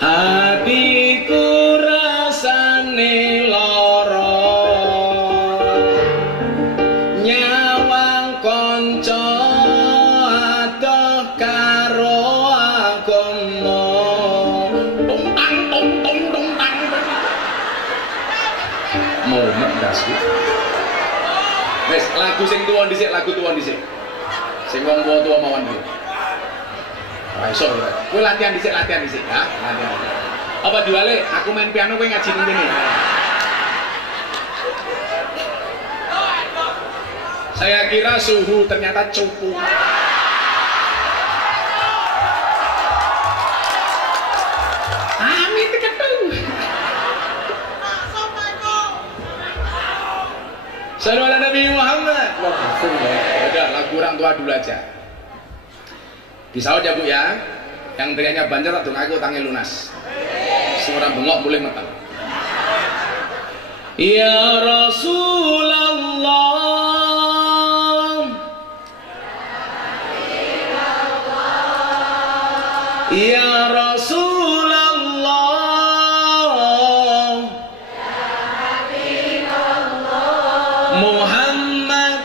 Atiku rasane lara nyawang kanca adoh karo agama. Tung tang tung tung tung tang. Mau mendas iki. Wes lagu sing tuwa dhisik, lagu tuwa dhisik. Sing wong tuwa mawon iki. Ora iso kowe. Kowe latihan dhisik ya. Latihan. Apa diwale? Aku main piano kowe ngaji ning kene. Saya kira suhu ternyata cupu. Amin ketung. Shallu ala Nabi Muhammad. Udah lagu orang tua dulu aja. Disaut ya Bu ya. Yang teriaknya banjar dong aku tangi lunas. Semua orang bengok boleh metang. Ya Rasulullah. Ya Rasulullah. Muhammad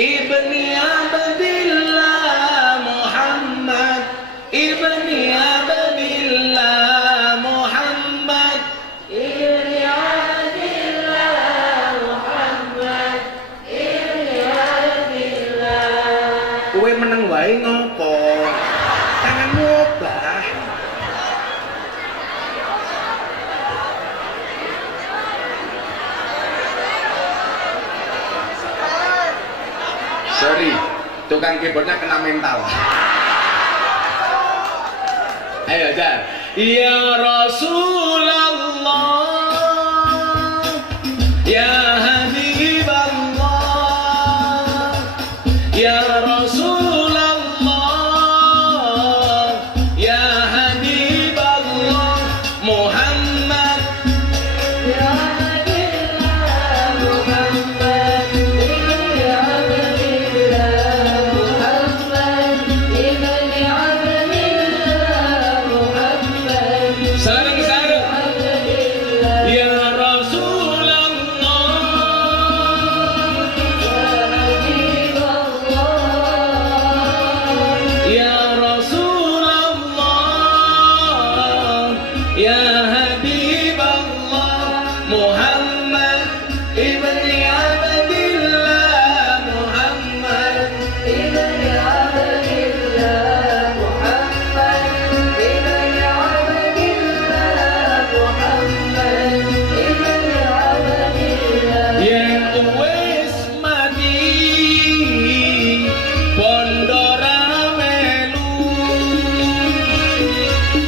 ibni Abdillah, Muhammad ibni Abdillah, Muhammad ibni Abdillah, Muhammad ibni Abdillah. Kowe meneng wae ngopo? Tanganmu obah. Sorry, tukang keyboardnya kena mental. Ayo aja. Ya Rasulullah, ya Habiballah, ya Rasulullah, ya Habiballah, Muhammad, ya Habiballah, Muhammad, ya Sarang-sarang ya Habiballah Muhammad ibni Abdillah Muhammad ibni Abdillah Muhammad ibni Abdillah Muhammad ibni Abdillah yang wis mati pondora melu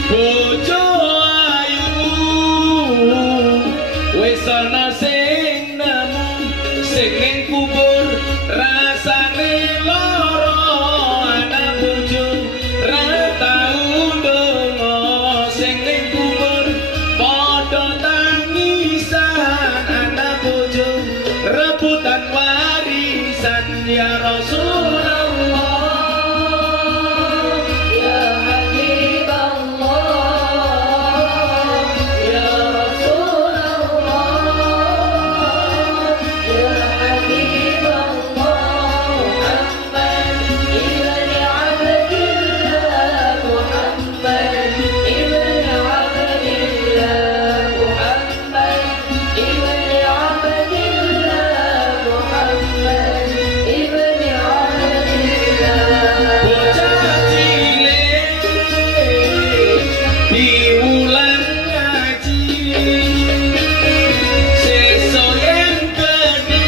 bojo ayu wis ana sing nemu sing ning kubur rasane lara anak bojo ra tau ndonga sing ning kubur padha tangisan anak bojo rebutan warisan ya Rasulullah ya Habiballah ya Rasulullah ya Habiballah Muhammad ibni Abdillah Muhammad ibni Abdillah Muhammad ibni Abdillah Muhammad ibni Abdillah bocah cilik diulang ngaji sesuk yen gede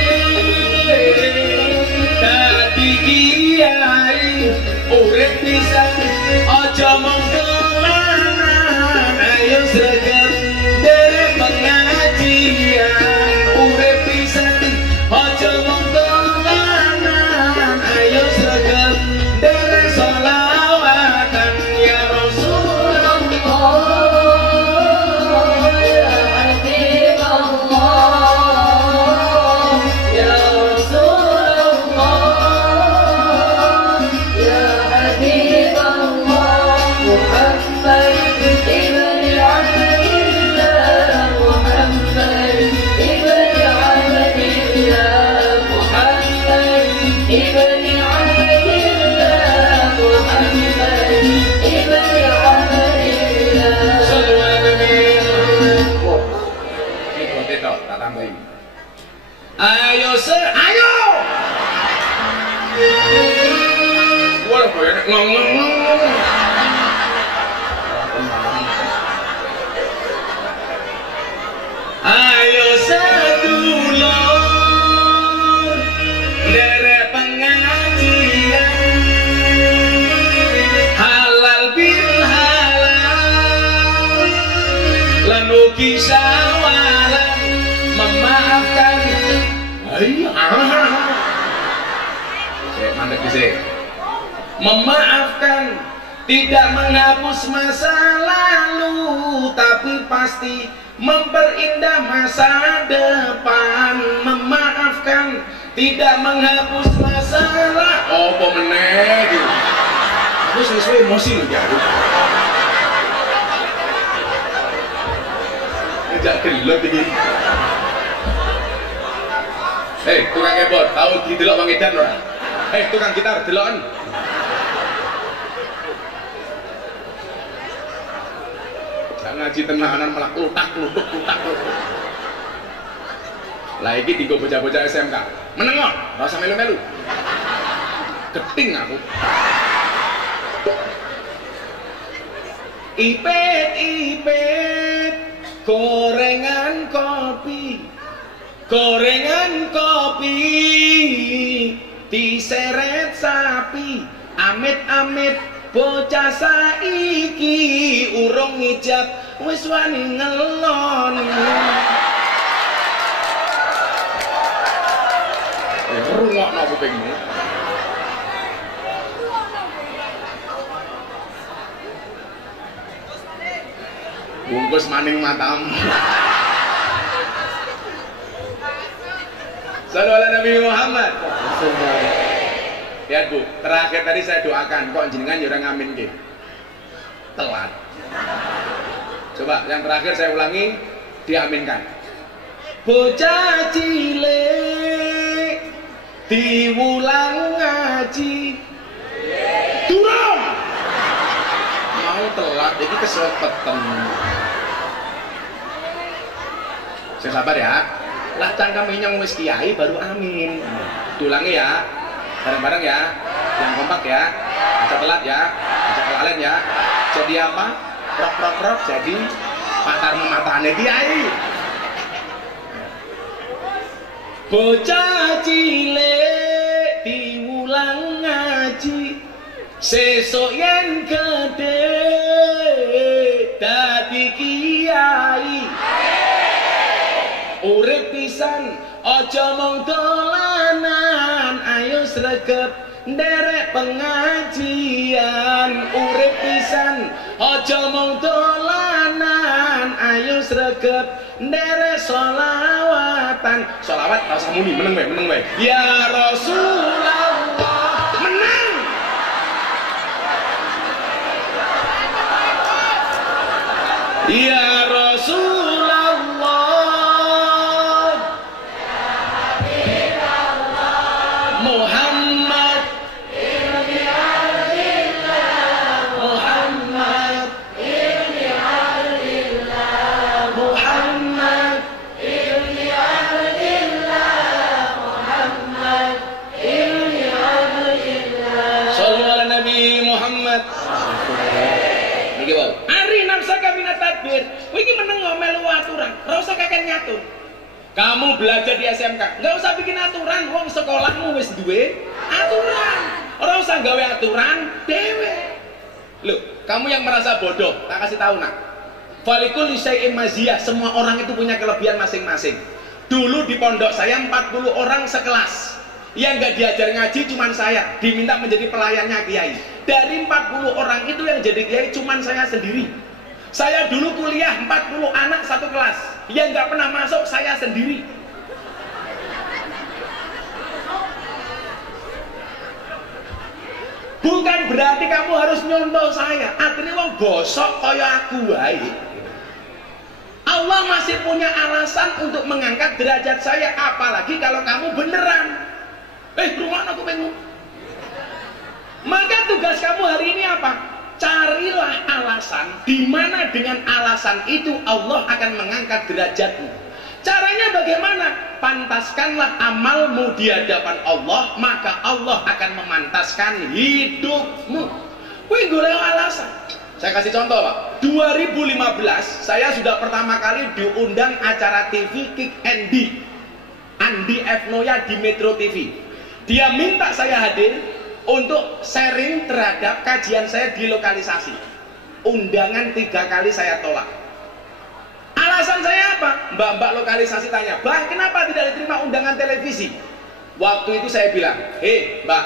dadi kiai urip pisan aja mung dolanan ayo sregep derek pengajian urip pisan aja mung dolanan ayo sregep derek sholawatan ya Rasulullah ya Habiballah ya Rasulullah ya Habiballah Muhammad ibni Abdillah Muhammad ibni Abdillah Muhammad ibni Abdillah Muhammad ibni Abdillah sallu ala nabi ini tak tambahin ayo ayo wala ko yan ngomong ayo sedulur derek pengajian halal bil halal lan ugi sawalan memaafkan mandek bisa memaafkan tidak menghapus masa lalu tapi pasti memperindah masa depan memaafkan tidak menghapus masalah apa meneh gitu aku sesuai emosi lho jare ngejak gelap iki tukang keyboard tahu didelok Bang Edan ora tukang gitar deloken ngaji tenanan malah klutak klutuk lah iki dienggo bocah-bocah SMK menengon ora usah melu-melu geting aku ipet gorengan kopi diseret sapi amit-amit bocah saiki urung ngijab wis wani ngelon rungokno kupingmu bungkus maning matamu sallu ala Nabi Muhammad. Lihat Bu, terakhir tadi saya doakan kok jenengan ya ora ngaminke. Telat. Coba yang terakhir saya ulangi, diaminkan. Bocah cilik diulang ngaji. Durung. Mau telat iki kesepetan. Saya sabar ya. Lah cangkem nyong wis kiai baru amin. Diulangi ya. Bareng-bareng ya. Yang kompak ya. Aja telat ya. Aja kelalen ya. Jadi apa? Prok jadi patar mematane kiai. Bocah cilik diulang ngaji, sesuk yen gedhe dadi kiai. Urip pisan aja mung dolanan, ayo sregep nderek pengajian. Urip pisan aja mung dolanan, ayo sregep nderek sholawatan. Sholawat ora usah muni, meneng wae. Ya Rasulullah, menang. Ya Rasulullah, Muhammad ibni Abdillah, Muhammad ibni Abdillah, Muhammad ibni Abdillah, Muhammad ibni Abdillah. Shallu ala Nabi Muhammad. Niki wae. Ari nafsaka minat tadbir. Kowe iki meneng ngomel aturan, ora usah kakek nyatur. Kamu belajar di SMK, nggak usah bikin aturan, wong sekolahmu wis duwe aturan. Ora usah gawe aturan dewe. Loh, kamu yang merasa bodoh, tak kasih tahu nak. Falikul syai'in maziyah, semua orang itu punya kelebihan masing-masing. Dulu di pondok saya 40 orang sekelas. Yang nggak diajar ngaji cuman saya, diminta menjadi pelayannya kiai. Dari 40 orang itu yang jadi kiai cuman saya sendiri. Saya dulu kuliah 40 anak satu kelas, yang nggak pernah masuk saya sendiri. Bukan berarti kamu harus nyontoh saya. Artinya wong bosok kaya aku wae. Allah masih punya alasan untuk mengangkat derajat saya, apalagi kalau kamu beneran. Rumah aku pengen. Maka tugas kamu hari ini apa? Carilah alasan di mana dengan alasan itu Allah akan mengangkat derajatmu. Caranya bagaimana? Pantaskanlah amalmu di hadapan Allah, maka Allah akan memantaskan hidupmu. Kuwi golek alasan. Saya kasih contoh, Pak. 2015 saya sudah pertama kali diundang acara TV Kick Andy F. Noya di Metro TV. Dia minta saya hadir untuk sharing terhadap kajian saya di lokalisasi. Undangan 3 kali saya tolak. Alasan saya apa? Mbak-mbak lokalisasi tanya, "Bah, kenapa tidak diterima undangan televisi?" Waktu itu saya bilang, Mbak,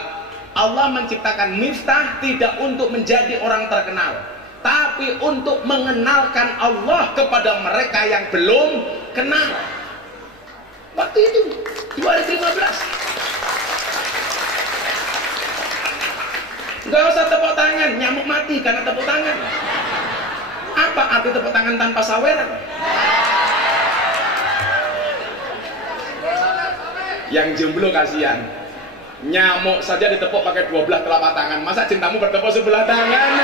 Allah menciptakan Miftah tidak untuk menjadi orang terkenal, tapi untuk mengenalkan Allah kepada mereka yang belum kenal." Waktu itu 2015. Gak usah tepuk tangan, nyamuk mati karena tepuk tangan. Apa arti tepuk tangan tanpa saweran? Yang jomblo kasihan, nyamuk saja ditepuk pakai 12 telapak tangan, masa cintamu bertepuk sebelah tangan?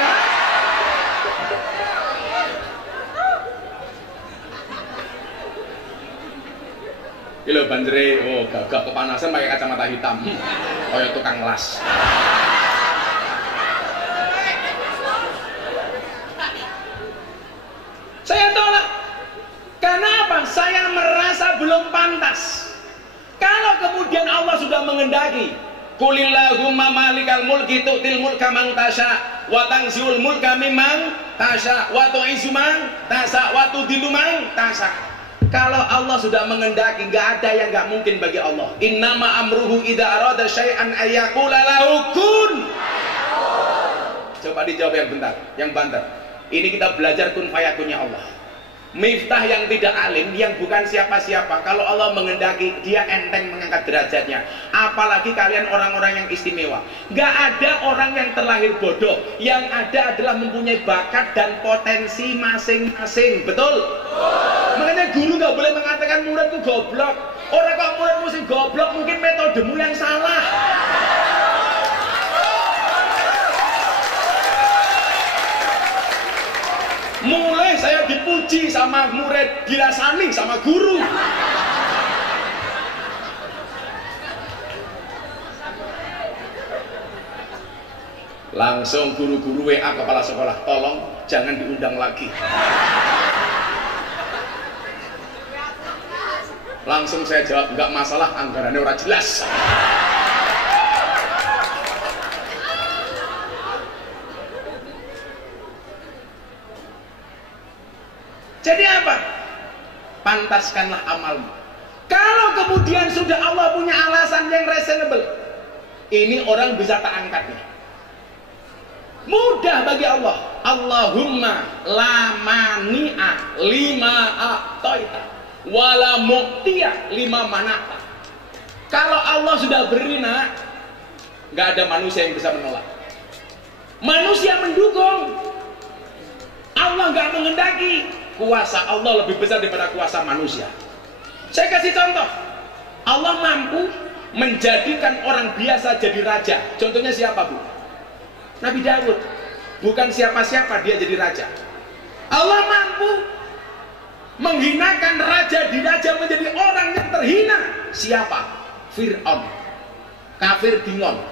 Gila banjere, gagak kepanasan pakai kacamata hitam, kayak tukang las. Saya tolak. Karena apa? Saya merasa belum pantas. Kalau kemudian Allah sudah mengendaki, "Qulillahumma malikal mulki tu'til mulka man tasya wa tanzi'ul mulka mimman tasya wa tu'izzu man tasya wa tudhillu man tasya." Kalau Allah sudah mengendaki, nggak ada yang nggak mungkin bagi Allah. Innama amruhu idza arada syai'an ayyaqula lahu kun. Coba dijawab yang bentar, yang banter. Ini kita belajar kun fayakunnya Allah. Miftah yang tidak alim, yang bukan siapa-siapa, kalau Allah mengendaki, dia enteng mengangkat derajatnya. Apalagi kalian orang-orang yang istimewa. Gak ada orang yang terlahir bodoh. Yang ada adalah mempunyai bakat dan potensi masing-masing. Betul? Makanya guru gak boleh mengatakan muridku goblok. Orang kok muridmu sing goblok, mungkin metodemu yang salah. Mulai saya dipuji sama murid, dirasani sama guru. Langsung guru-guru WA kepala sekolah, tolong jangan diundang lagi. Langsung saya jawab, enggak masalah, anggarannya ora jelas. Jadi apa? Pantaskanlah amalmu. Kalau kemudian sudah Allah punya alasan yang reasonable, ini orang bisa tak angkatnya. Mudah bagi Allah. Allahumma la mani'a lima a'taita wala mu'tiya lima mana'ta. Kalau Allah sudah beri, nak, nggak ada manusia yang bisa menolak. Manusia mendukung, Allah nggak menghendaki. Kuasa Allah lebih besar daripada kuasa manusia. Saya kasih contoh. Allah mampu menjadikan orang biasa jadi raja. Contohnya siapa, Bu? Nabi Daud. Bukan siapa-siapa dia jadi raja. Allah mampu menghinakan raja diraja menjadi orang yang terhina. Siapa? Fir'aun. Kafir bingung.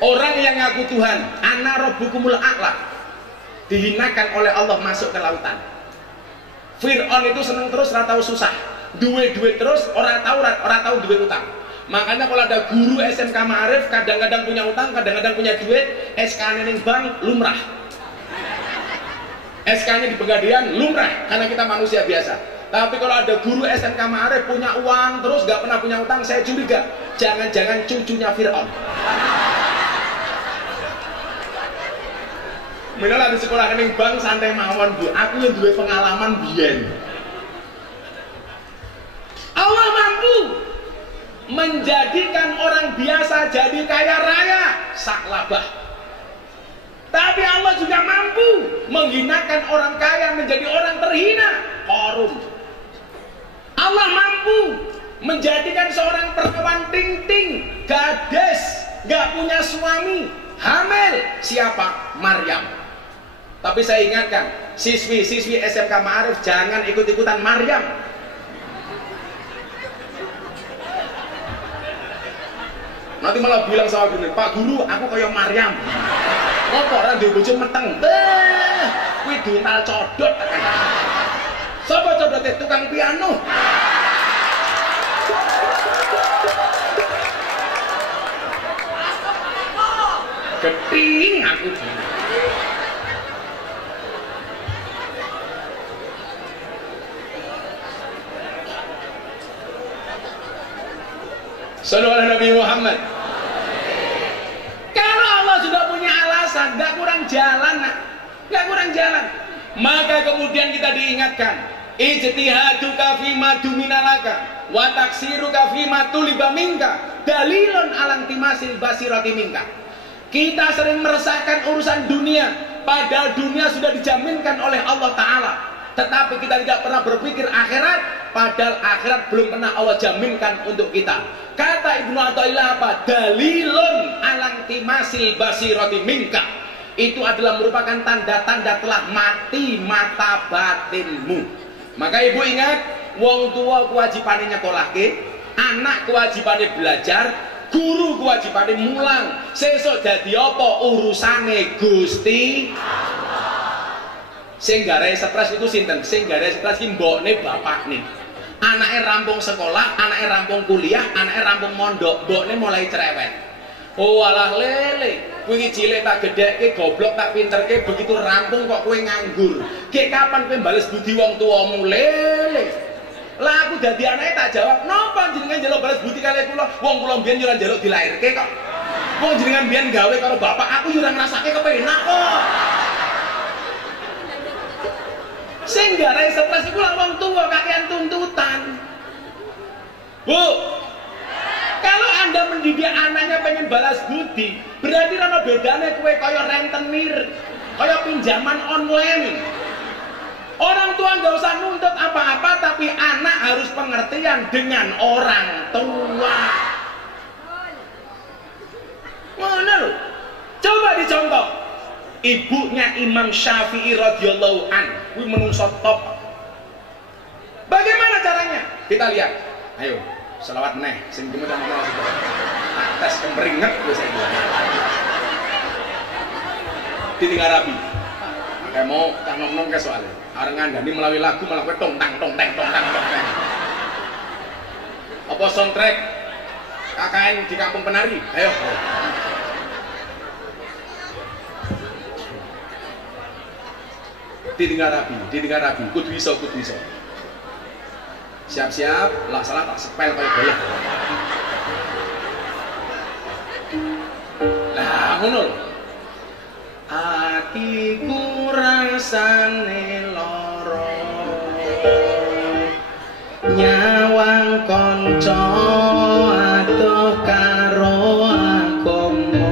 Orang yang ngaku Tuhan, ana rabbukumul a'la, dihinakan oleh Allah, masuk ke lautan. Fir'aun itu seneng terus, ora tahu susah. Duit terus, ora tahu duit utang. Makanya kalau ada guru SMK Ma'arif kadang-kadang punya utang, kadang-kadang punya duit, SK-nya ning bank lumrah. SK-nya di Pegadaian lumrah karena kita manusia biasa. Tapi kalau ada guru SMK Ma'arif punya uang terus gak pernah punya utang, saya curiga jangan-jangan cucunya Fir'aun. Minimal di sekolah ning bank santai mawon, Bu. Aku yang duwe pengalaman biyen. Allah mampu menjadikan orang biasa jadi kaya raya, saklabah. Tapi Allah juga mampu menghinakan orang kaya menjadi orang terhina, korum. Allah mampu menjadikan seorang perempuan ting-ting, gadis, gak punya suami, hamil. Siapa? Maryam. Tapi saya ingatkan, siswi-siswi SMK Ma'arif jangan ikut-ikutan Maryam. Nanti malah bilang sama guru, Pak Guru, aku kayak Maryam. Ngopo orang di bojo meteng. Kuwi duntal codot. Sapa codote? Tukang piano. Keting aku. Sallallahu alaihi Nabi Muhammad. Kalau Allah sudah punya alasan, gak kurang jalan, gak kurang jalan, maka kemudian kita diingatkan, ijtihaduka fima duminalaka wa taksiruka fima tuliba minka dalilun alang timasil basirati minka. Kita sering meresahkan urusan dunia, padahal dunia sudah dijaminkan oleh Allah Ta'ala. Tetapi kita tidak pernah berpikir akhirat, padahal akhirat belum pernah Allah jaminkan untuk kita. Kata Ibnu Athaillah apa? Dalilun alang timasil basirati minka. Itu adalah merupakan tanda-tanda telah mati mata batinmu. Maka ibu ingat, wong tua kewajibannya nyekolahke, anak kewajibannya belajar, guru kewajibannya mulang. Sesuk dadi apa urusane Gusti Allah. Sing garai stres itu sinten? Sing garai stres ki mbokne bapakne. Anaknya rampung sekolah, anaknya rampung kuliah, anaknya rampung mondok, mbokne mulai cerewet. Oh alah lele, kowe iki cilik tak gedhekke, goblok tak pinterke, begitu rampung kok kowe nganggur. Ki kapan kowe bales budi wong tuamu lele? Lah aku dadi anake tak jawab, "Napa jenengan njaluk bales budi kali kula? Wong kula mbiyen yo ora njaluk dilairke kok. Wong jenengan mbiyen gawe karo bapak, aku yo ora ngrasake kepenak kok." Sing garai stres iku wong tua kakean tuntutan. Bu, kalau Anda mendidik anaknya pengen balas budi, berarti ana bedane kowe kaya rentenir, kaya pinjaman online. Orang tua nggak usah nuntut apa-apa, tapi anak harus pengertian dengan orang tua. Mana lo? Coba dicontoh. ibunya Imam Syafi'i radhiyallahu an, kuwi menungso top. Bagaimana caranya? Kita lihat. Ayo, selawat meneh sing temen-temen atas kemeringet wis saiki. Ditinggal rapi. Kayak mau tak nom-nom ke soalnya. Areng ngandani melalui lagu malah kowe tong tang tong tang tong tang tong tang. Apa soundtrack KKN di Kampung Penari? Ayo. Ditinggal rapi, kudu iso. Siap-siap, lah salah tak sepel kaya golek. Lah ngono lho. Atiku rasane lara, nyawang kanca adoh karo agama.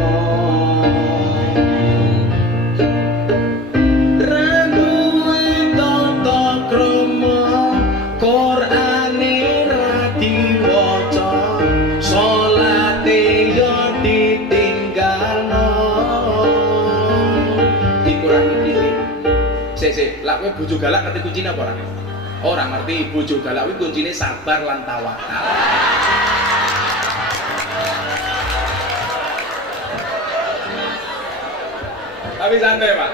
Randuwe tata krama, Qur'ane ra diwaca, salate yo ditinggalno. Dikurangi dikit. Sik, lak kowe bojo galak ngerti kuncine apa ora? Ora ngerti. Bojo galak kuwi kuncine sabar lan tawakal. Tapi santai, Pak.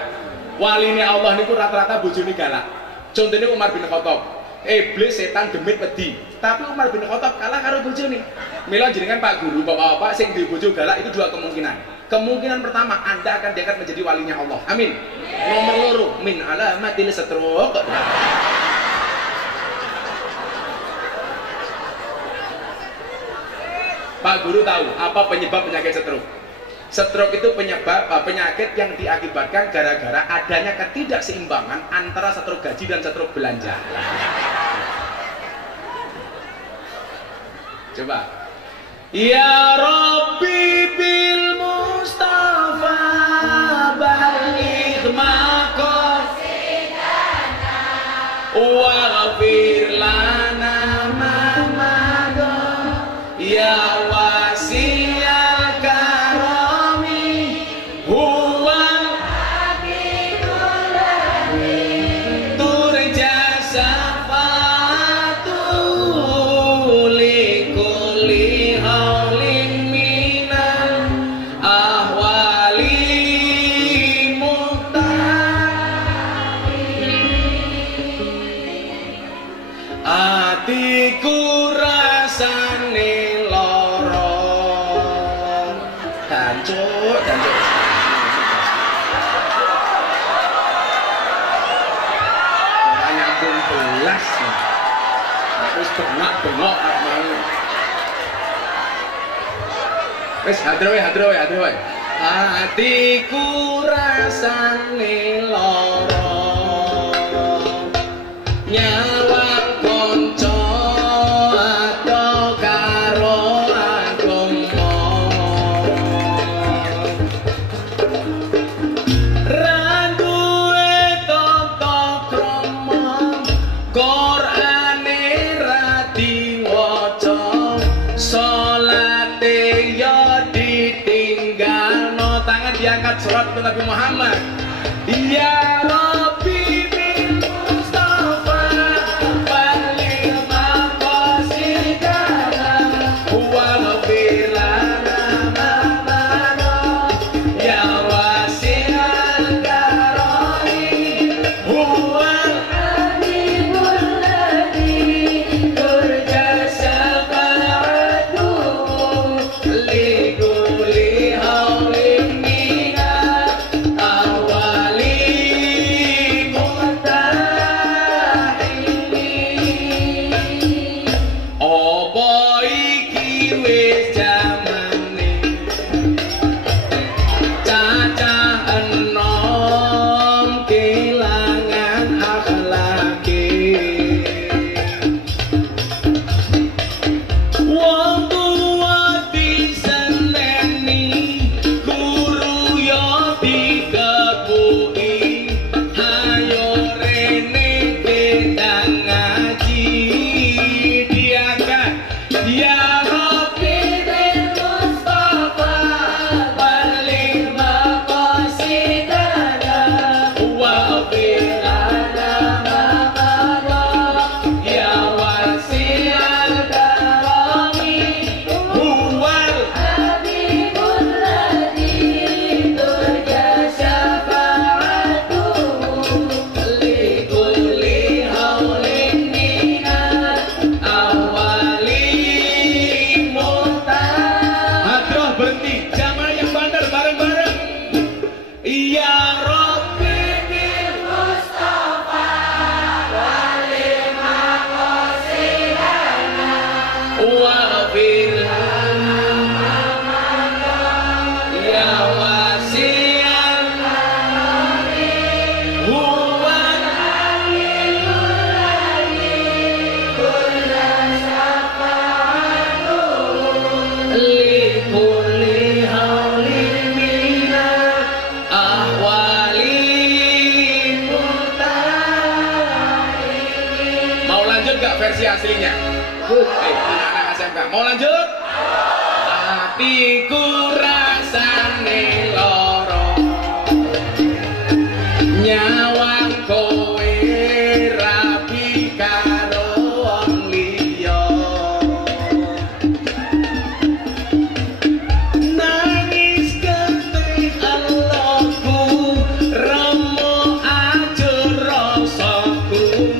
Waline Allah niku rata-rata bojone galak. Contohnya Umar bin Khattab. Iblis setan demit wedi. Tapi Umar bin Khattab kalah karo bojone. Mila jenengan Pak Guru, Bapak-bapak sing duwe bojo galak itu dua kemungkinan. Kemungkinan pertama, Anda akan diangkat menjadi walinya Allah. Amin. Nomor loro, min alamatil stroke. Pak Guru tahu apa penyebab penyakit stroke? Stroke itu penyakit yang diakibatkan gara-gara adanya ketidakseimbangan antara stroke gaji dan stroke belanja. Coba. Ya Rabbi bil Mustafa baligh maqasidana waghfir lana ma madha ya wasi'al karami huwal habibul ladzi turja safatu li kulli haulin minal ahwali atiku rasane lara. Dancuk. Ora nyambung belas. Wis bengak-bengok tak mau. Wis hadro wae. Atiku rasane lara. Nyawang kanca adoh karo agama. Randuwe tata krama, Qur'ane ra diwaca, salate yo ditinggalno. Tangan diangkat surat untuk Nabi Muhammad. Ya Rabbi bil Mustafa baligh maqasidana waghfir lana ma madha ya wasi'al karami huwal habibul ladzi turja syafa'atu li kulli haulin minal awali gak versi aslinya? Anak-anak SMK mau lanjut? Hatiku rasane loro, nyawang kowe rapi karo wong liya, nangis getih eloku remo ajur rasaku,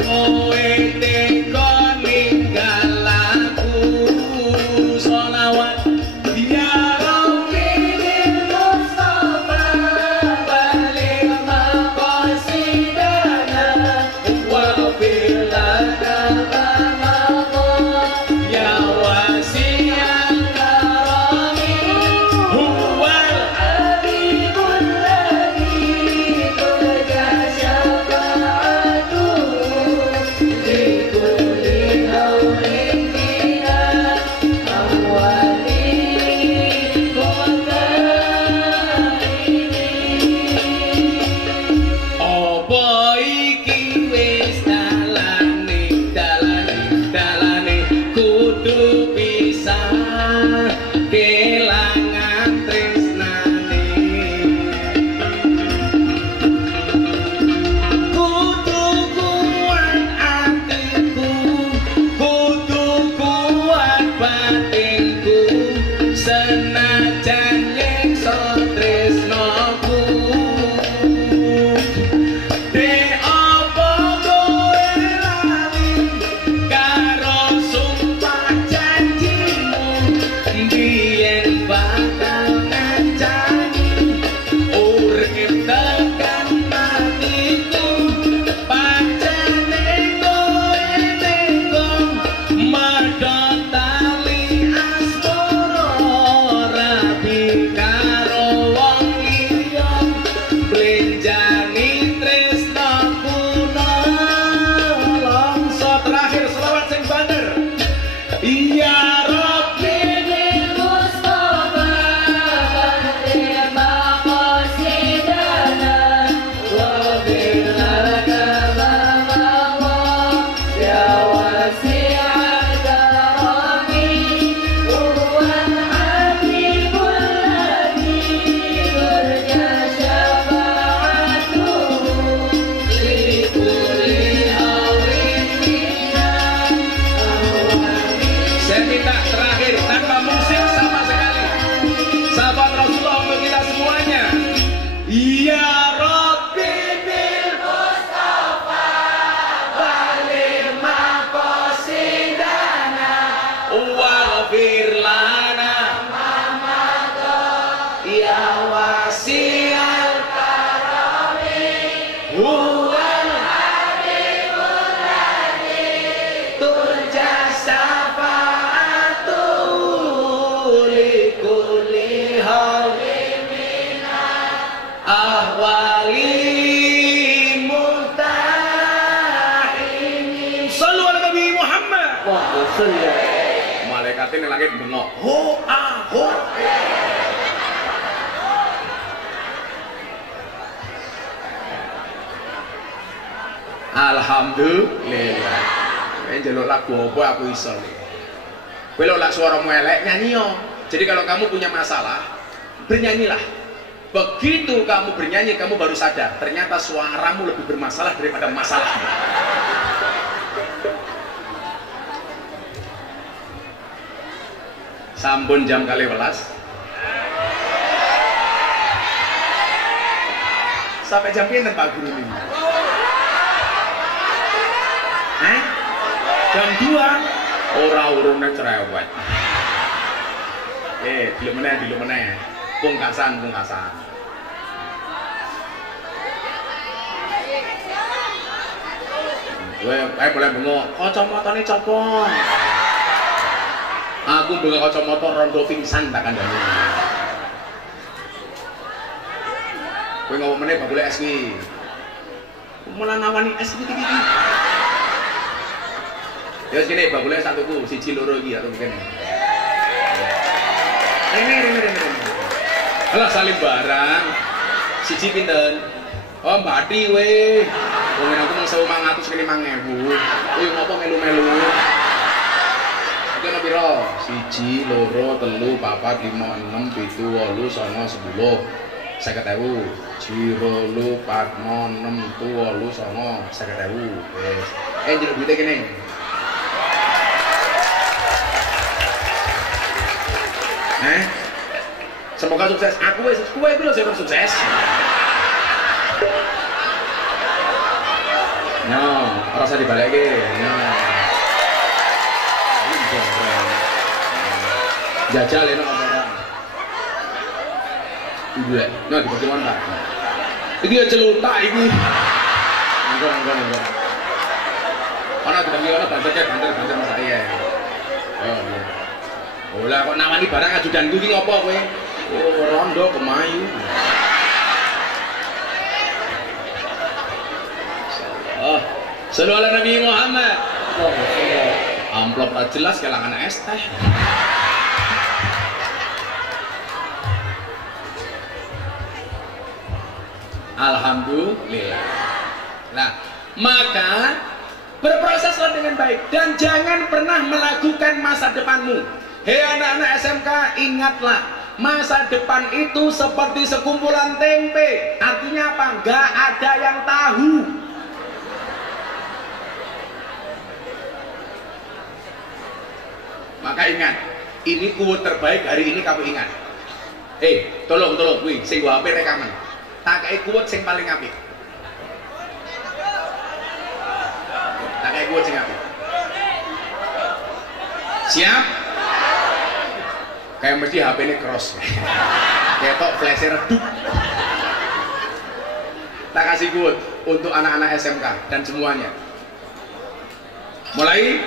kowe teko ninggal aku. Sholawat ya Rabbi bil Mustafa balik maqasidana wa fil lana ya wasi'al karami huwal habibul ladzi turja syafa'atuhu li kulli hawlin minna awwali apa iki wis dalane kudu pisah kelangan tresnane, kudu kuat atiku, kudu kuat batinku, senajan nyekso tresnoku. De apa kowe lali karo sumpah janjimu, biyen bakal ngancani urip tekan matiku, pancene kowe teko medhot tali asmara rabi karo wong liya, blenjani tresnaku nolongso. Terakhir selawat sing baner ya Rabbi bil Mustafa balik maqasidana wa bil agama ya wasi'al karami huwal habibul ladzi turja syafa'atuhu li kulli hawlin minna awwali. Saya minta terakhir tanpa musik sama sekali, sahabat Rasulullah untuk kita semuanya. Ya Rabbi bil Mustafa balik maqasidana waghfir lana ya wasi'al karami huwal habibul ladzi turja syafa'atuhu li kulli hawlin minna ahwali muhtahini. Sallu ala Nabi Muhammad. Malaikatnya ning langit bengok ho ah ho. Alhamdulillah. Kowe njaluk lagu apa aku iso iki. Kowe lho lak suaramu elek nyanyi yo. Jadi kalau kamu punya masalah, bernyanyilah. Begitu kamu bernyanyi, kamu baru sadar ternyata suaramu lebih bermasalah daripada masalahmu. Sampun jam 12. Sampai jam pinten Pak Guru ini? Jam 2 ora urune cerewet. Dulu meneh. Pungkasan. Kowe boleh bengok, kacamatane copot. Aku bengok kacamata rondo pingsan tak kandhane. Kowe ngomong meneh bak golek es iki. Malah nawani es iki. Ya wis kene bak golek sak tuku, siji loro iki atau kene. Rene. Alah salim barang. Siji pinten? Oh, Mbak Ati we. Wong aku mau sewu 500 kene 5000. Kuwi ngopo melu-melu? Iki ono piro? 1 2 3 4 5 6 7 8 9 10 50.000. 0 4 6 7 8 9 50.000. Wis. Njaluk duite kene. Semoga sukses. Aku wis kowe iki lho sing sukses. No, ora usah dibalekke. No. Jajal enak ora. Iya, nah dibagi mana? Iki ya celutak iki. Enggak. Ana dibagi ana banter masak iya. Oh iya. Oh lah kok nawani barang ajudanku iki ngopo kowe? Oh rondo kemayu. Oh, sallu ala Nabi Muhammad. Amplop tak jelas kelangan es teh. Alhamdulillah. Nah, maka berproseslah dengan baik dan jangan pernah meragukan masa depanmu. Hei anak-anak SMK, ingatlah masa depan itu seperti sekumpulan tempe. Artinya apa? Gak ada yang tahu. Maka ingat, ini quote terbaik hari ini kamu ingat. Tolong, wih, sing gua HP rekaman. Tak kayak quote sing paling apik. Tak kayak quote sing apik. Siap? Kayak mesti HP ini cross. Ketok flashnya redup. Tak kasih quote untuk anak-anak SMK dan semuanya. Mulai?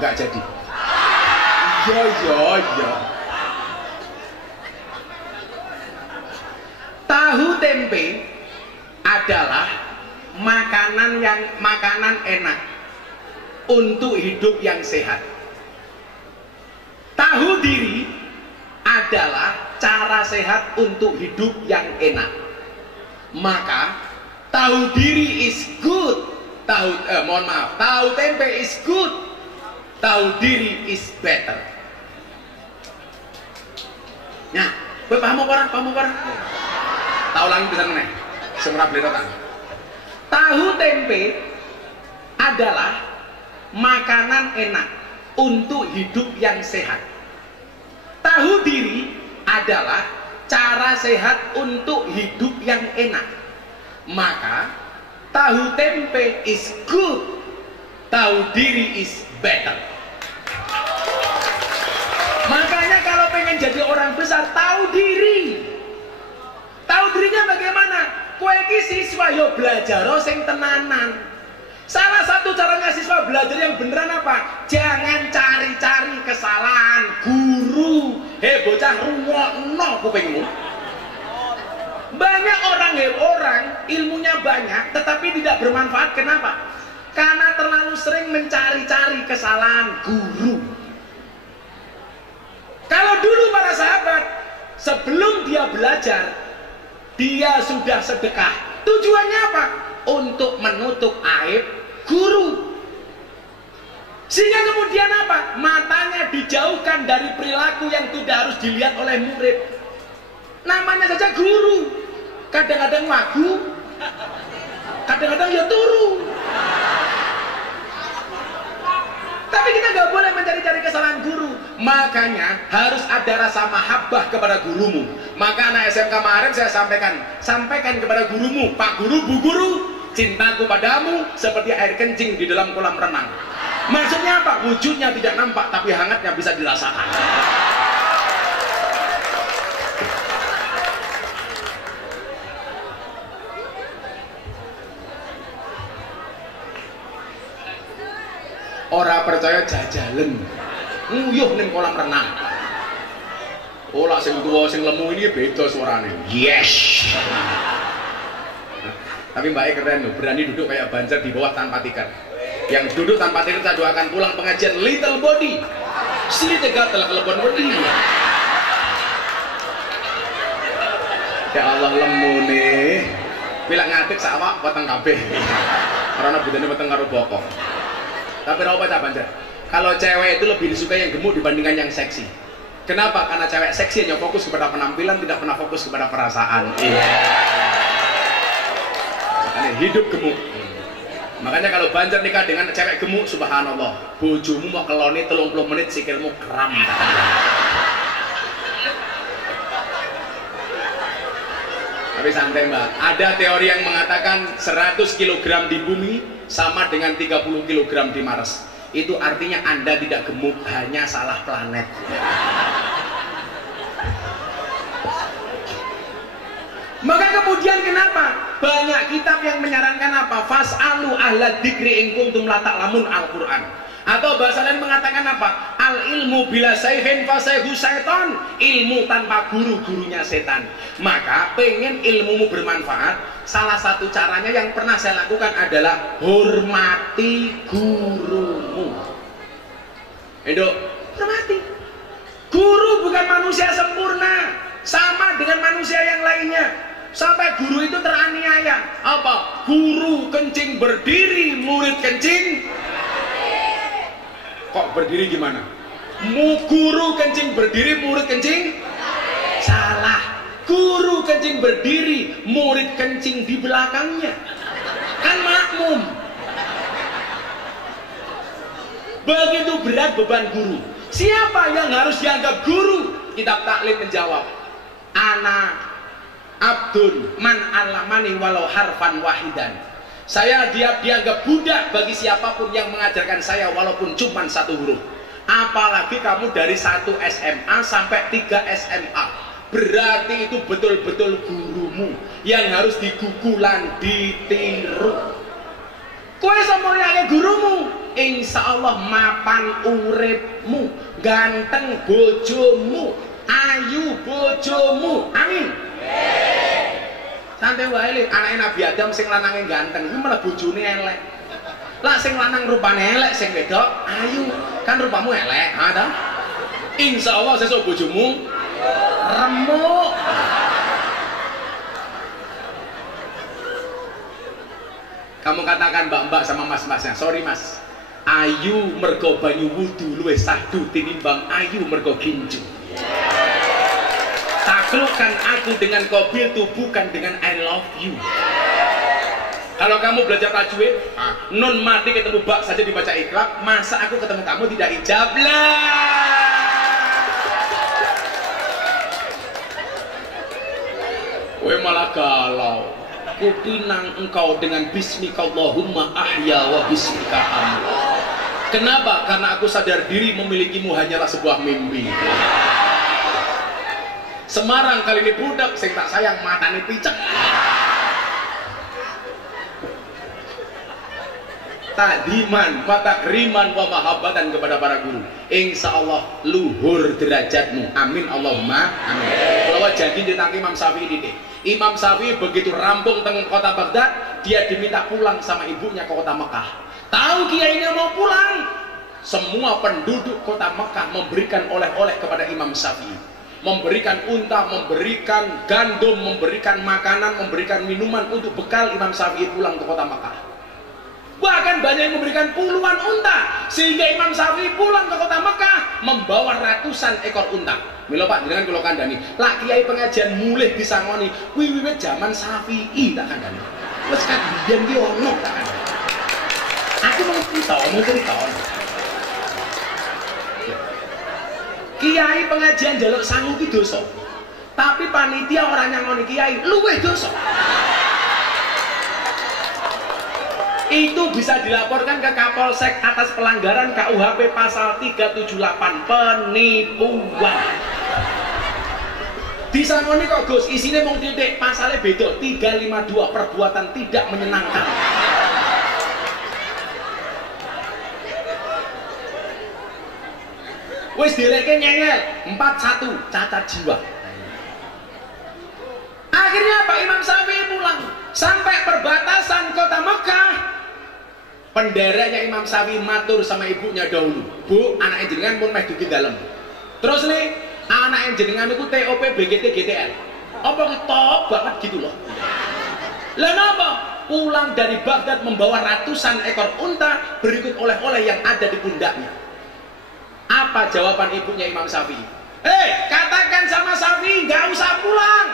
Enggak jadi. Yo. Tahu tempe adalah makanan enak untuk hidup yang sehat. Tahu diri adalah cara sehat untuk hidup yang enak. Maka tahu diri is good. Tahu tempe is good. Tahu diri is better. Nah, kowe paham apa ora? Tak ulangi bisa meneh. Semurah blerotan. Tahu tempe adalah makanan enak untuk hidup yang sehat. Tahu diri adalah cara sehat untuk hidup yang enak. Maka tahu tempe is good. Tahu diri is better. Makanya kalau pengen jadi orang besar, tahu diri. Tahu dirinya bagaimana? Kowe iki siswa yo belajar sing tenanan. Salah satu caranya siswa belajar yang beneran apa? Jangan cari-cari kesalahan guru. Bocah rungokno kupingmu. Banyak orang ilmunya banyak tetapi tidak bermanfaat. Kenapa? Karena terlalu sering mencari-cari kesalahan guru. Kalau dulu para sahabat sebelum dia belajar, dia sudah sedekah. Tujuannya apa? Untuk menutup aib guru. Sehingga kemudian apa? Matanya dijauhkan dari perilaku yang tidak harus dilihat oleh murid. Namanya saja guru. Kadang-kadang wagu, kadang-kadang ya turu. Tapi kita nggak boleh mencari-cari kesalahan guru. Makanya harus ada rasa mahabbah kepada gurumu. Maka anak SMK kemarin saya sampaikan kepada gurumu, Pak Guru, Bu Guru, cintaku padamu seperti air kencing di dalam kolam renang. Maksudnya apa? Wujudnya tidak nampak tapi hangatnya bisa dirasakan. Ora percaya jajalen nguyuh ning kolam renang. Olah sing tuwa sing lemu ini beda suarane. Yes. Tapi mbaknya keren loh, berani duduk kayak banser di bawah tanpa tiket. Yang duduk tanpa tiket saya doakan pulang pengajian little body. Sini tegak telah kelebon body. Ya Allah lemu nih. Pilak ngatik sak awak weteng kabeh. Ora ana bedane weteng karo bokok. Tapi ora apa Banjar. Kalau cewek itu lebih disukai yang gemuk dibandingkan yang seksi. Kenapa? Karena cewek seksi hanya fokus kepada penampilan, tidak pernah fokus kepada perasaan. Iya. Makanya hidup gemuk. Makanya kalau Banjar nikah dengan cewek gemuk, subhanallah, bojomu mau keloni 30 menit sikilmu kram. Tapi santai mbak, ada teori yang mengatakan 100 kg di bumi sama dengan 30 kg di Mars. Itu artinya Anda tidak gemuk, hanya salah planet. Maka kemudian kenapa? Banyak kitab yang menyarankan apa? Fas'alu ahla dzikri in kuntum la ta'lamun Al-Qur'an. Atau bahasa lain mengatakan apa? Al ilmu bila sayhin fasayhu syaitan. Ilmu tanpa guru, gurunya setan. Maka pengen ilmumu bermanfaat, salah satu caranya yang pernah saya lakukan adalah hormati gurumu. Edo, hormati. Guru bukan manusia sempurna, sama dengan manusia yang lainnya. Sampai guru itu teraniaya. Apa? Guru kencing berdiri, murid kencing. Kok berdiri gimana? Guru kencing berdiri, murid kencing? Salah. Guru kencing berdiri, murid kencing di belakangnya. Kan makmum. Begitu berat beban guru. Siapa yang harus dianggap guru? Kitab Taklim menjawab, Ana Abdun man alamani walau harfan wahidan. Saya dianggap budak bagi siapapun yang mengajarkan saya walaupun cuma 1 huruf. Apalagi kamu dari 1 SMA sampai 3 SMA. Berarti itu betul-betul gurumu yang harus digugulan, ditiru. Kowe semuanya gurumu, insya Allah mapan uripmu, ganteng bojomu, ayu bojomu. Amin. Santai wae lho, anake Nabi Adam sing lanange ganteng, iku malah bojone elek. Lah sing lanang rupane elek, sing wedok ayu, kan rupamu elek, ha ta? Insyaallah sesuk bojomu remuk. Kamu katakan mbak-mbak sama mas-masnya, sorry mas, ayu mergo banyu wudu luwih sahdu tinimbang ayu mergo ginju. Taklukkan aku dengan kobil itu bukan dengan I love you. Kalau kamu belajar tajwid, nun mati ketemu bak saja dibaca ikrab, masa aku ketemu kamu tidak ijab lah. Kowe malah galau. Kupinang engkau dengan bismikallahumma ahya wa bismika amwat. Kenapa? Karena aku sadar diri memilikimu hanyalah sebuah mimpi. Semarang kali ini budak sing tak sayang matane picek. Takdiman, takriman wa mahabbatan kepada para guru. Insya Allah luhur derajatmu. Amin Allahumma amin. Kalau janji ditangki Imam Syafi'i didik. Imam Syafi'i begitu rampung teng kota Baghdad, dia diminta pulang sama ibunya ke kota Mekah. Tahu kiainya mau pulang, semua penduduk kota Mekah memberikan oleh-oleh kepada Imam Syafi'i. Memberikan unta, memberikan gandum, memberikan makanan, memberikan minuman untuk bekal Imam Syafi'i pulang ke kota Makkah. Bahkan banyak yang memberikan puluhan unta, sehingga Imam Syafi'i pulang ke kota Makkah membawa ratusan ekor unta. Mila Pak, jangan kalau kandani, lah kiai pengajian mulih bisa ngoni, wiwit zaman Syafi'i tak kandani. Wes kajian ki ono tak kandani. Aku mau cerita. Kiai pengajian jaluk sangu ki dosa. Tapi panitia orang nyangoni kiai luwih dosa. Itu bisa dilaporkan ke Kapolsek atas pelanggaran KUHP pasal 378 penipuan. Disangoni kok Gus, isinya mau titik, pasalnya beda 352 perbuatan tidak menyenangkan. Wis direke nyengel 41 cacat jiwa. Akhirnya Pak Imam Syafi'i pulang sampai perbatasan kota Mekah. Penderanya Imam Syafi'i matur sama ibunya dahulu, Bu, anak jenengan pun meh dugi dalem. Terus nih anak jenengan itu TOP BGT GTL. Apa top banget gitu loh. Lah napa? Pulang dari Baghdad membawa ratusan ekor unta berikut oleh-oleh yang ada di pundaknya. Apa jawaban ibunya Imam Syafi'i? Katakan sama Syafi'i nggak usah pulang.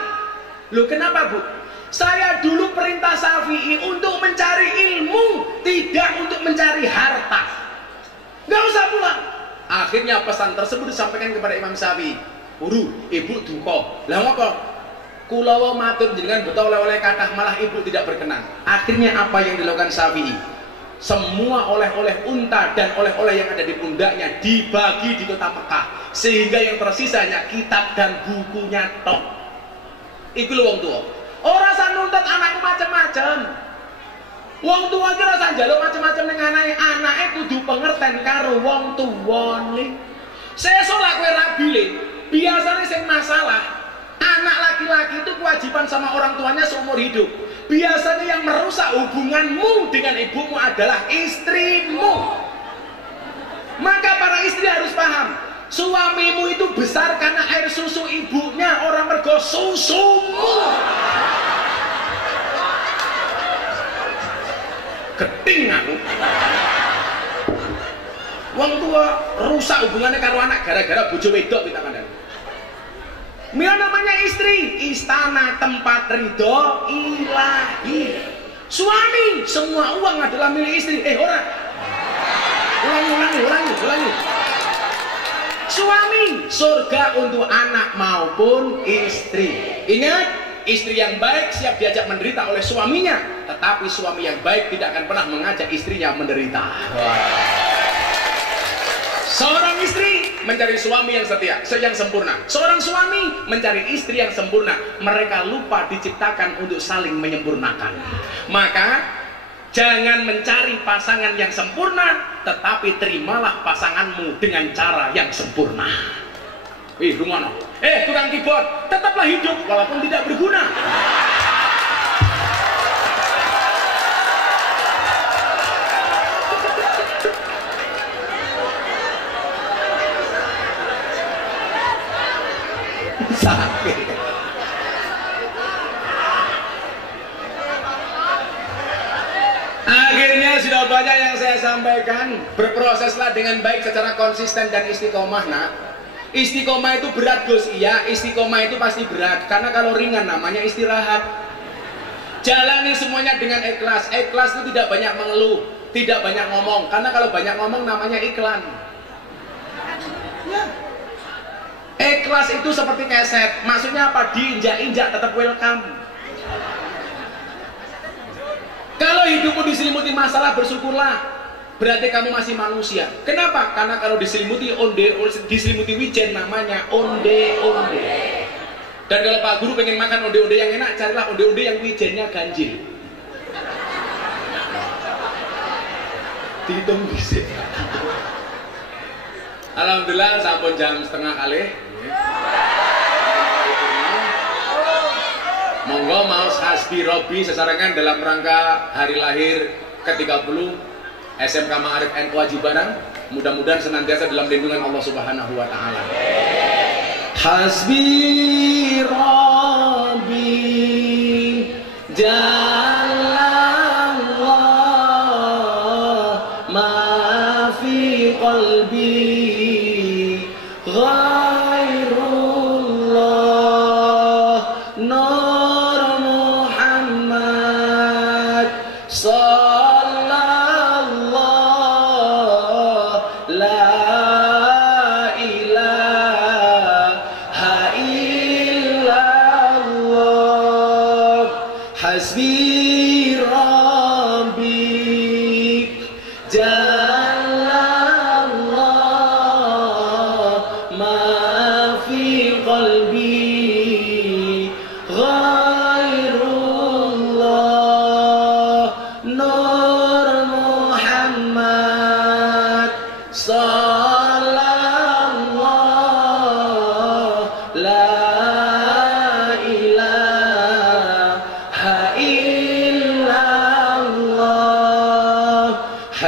Loh kenapa Bu? Saya dulu perintah Syafi'i untuk mencari ilmu, tidak untuk mencari harta. Nggak usah pulang. Akhirnya pesan tersebut disampaikan kepada Imam Syafi'i. Guru, ibu duka. Lah ngapa? Kula wa matur jenengan beto oleh-oleh kathah malah ibu tidak berkenan. Akhirnya apa yang dilakukan Syafi'i? Semua oleh-oleh unta dan oleh-oleh yang ada di pundaknya dibagi di kota Mekah, sehingga yang tersisanya kitab dan bukunya tok. Iku lho wong tua. Ora usah nuntut anakku macam-macam. Wong tua ki ora usah njaluk macam-macam ning anake kudu pengerten karo wong tuwane. Sesuk lak kowe rabile, biasane sing masalah anak laki-laki itu kewajiban sama orang tuanya seumur hidup. Biasanya yang merusak hubunganmu dengan ibumu adalah istrimu. Maka para istri harus paham, suamimu itu besar karena air susu ibunya, orang mergo susumu. Geting aku. Wong tua rusak hubungannya karo anak gara-gara bojo wedok kita kandhani. Mila namanya istri, istana tempat ridho ilahi. Suami, semua uang adalah milik istri. Ora. Ulangi. Suami, surga untuk anak maupun istri. Ingat, istri yang baik siap diajak menderita oleh suaminya, tetapi suami yang baik tidak akan pernah mengajak istrinya menderita. Seorang istri mencari suami yang setia, yang sempurna. Seorang suami mencari istri yang sempurna. Mereka lupa diciptakan untuk saling menyempurnakan. Maka jangan mencari pasangan yang sempurna, tetapi terimalah pasanganmu dengan cara yang sempurna. Rumono. Tukang keyboard, tetaplah hidup walaupun tidak berguna. Sakit. Akhirnya sudah banyak yang saya sampaikan. Berproseslah dengan baik secara konsisten dan istiqomah. Nak, istiqomah itu berat Gus. Iya, istiqomah itu pasti berat. Karena kalau ringan namanya istirahat. Jalani semuanya dengan ikhlas. Ikhlas itu tidak banyak mengeluh, tidak banyak ngomong. Karena kalau banyak ngomong namanya iklan. Ya. Ikhlas itu seperti keset, maksudnya apa? Diinjak-injak tetap welcome. Kalau hidupmu diselimuti masalah, bersyukurlah, berarti kamu masih manusia. Kenapa? Karena kalau diselimuti diselimuti wijen namanya onde-onde. Dan kalau Pak Guru pengen makan onde-onde yang enak, carilah onde-onde yang wijennya ganjil. Dihitung bisa. Alhamdulillah sampun jam setengah kali. Monggo maos Hasbi Robi sesarengan dalam rangka hari lahir ke-30 SMK Ma'arif NU Aji Barang. Mudah-mudahan senantiasa dalam lindungan Allah Subhanahu wa taala. Hasbi Robi Jalallah ma fi qalbi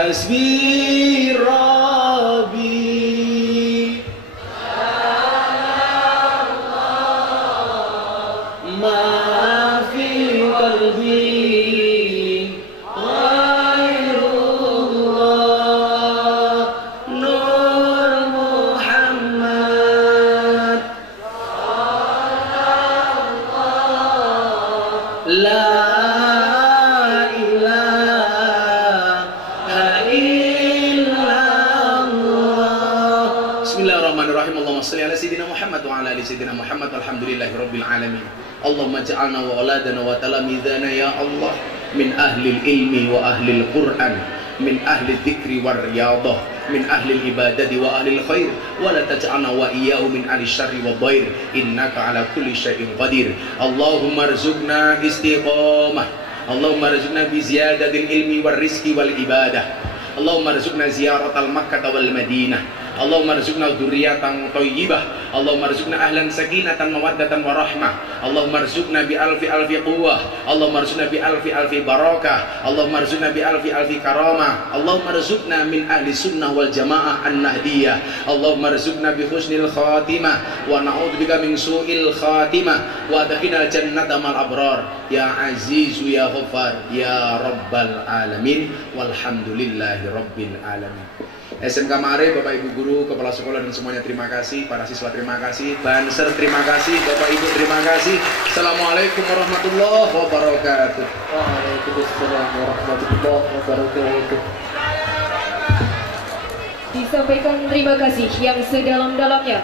Hasbi Rabbi ma fi qalbi shalli ala sayyidina Muhammad wa ala ali sayyidina Muhammad. Alhamdulillahi rabbil alamin. Allahumma ja'alna wa auladana wa talamidana ya Allah min ahli ilmi wa ahli Qur'an, min ahli dzikri war riyadah, min ahli ibadati wa ahli khair, wa la taj'alna wa iyyahu min ahli syarri wa dhair, innaka ala kulli syai'in qadir. Allahumma rzuqna istiqamah, Allahumma rzuqna bi ziyadatil ilmi war rizqi wal ibadah, Allahumma rzuqna ziyaratal Makkah wal Madinah, Allahumma rzuqna dzurriyyatan thayyibah, Allahumma rzuqna ahlan sakinatan mawaddatan wa rahmah, Allahumma rzuqna bi alfi quwwah, Allahumma rzuqna bi alfi barakah, Allahumma rzuqna bi alfi karamah, Allahumma rzuqna min ahli sunnah wal jamaah an-nahdiyah, Allahumma rzuqna bi husnil khatimah wa na'udzubika min su'il khatimah wa adkhilna jannata mal abrar ya azizu ya ghaffar ya rabbal alamin walhamdulillahi rabbil alamin. SMK Mare, Bapak Ibu Guru, Kepala Sekolah dan semuanya terima kasih, para siswa terima kasih, Banser terima kasih, Bapak Ibu terima kasih. Assalamualaikum warahmatullahi wabarakatuh. Waalaikumsalam warahmatullahi wabarakatuh. Disampaikan terima kasih yang sedalam-dalamnya.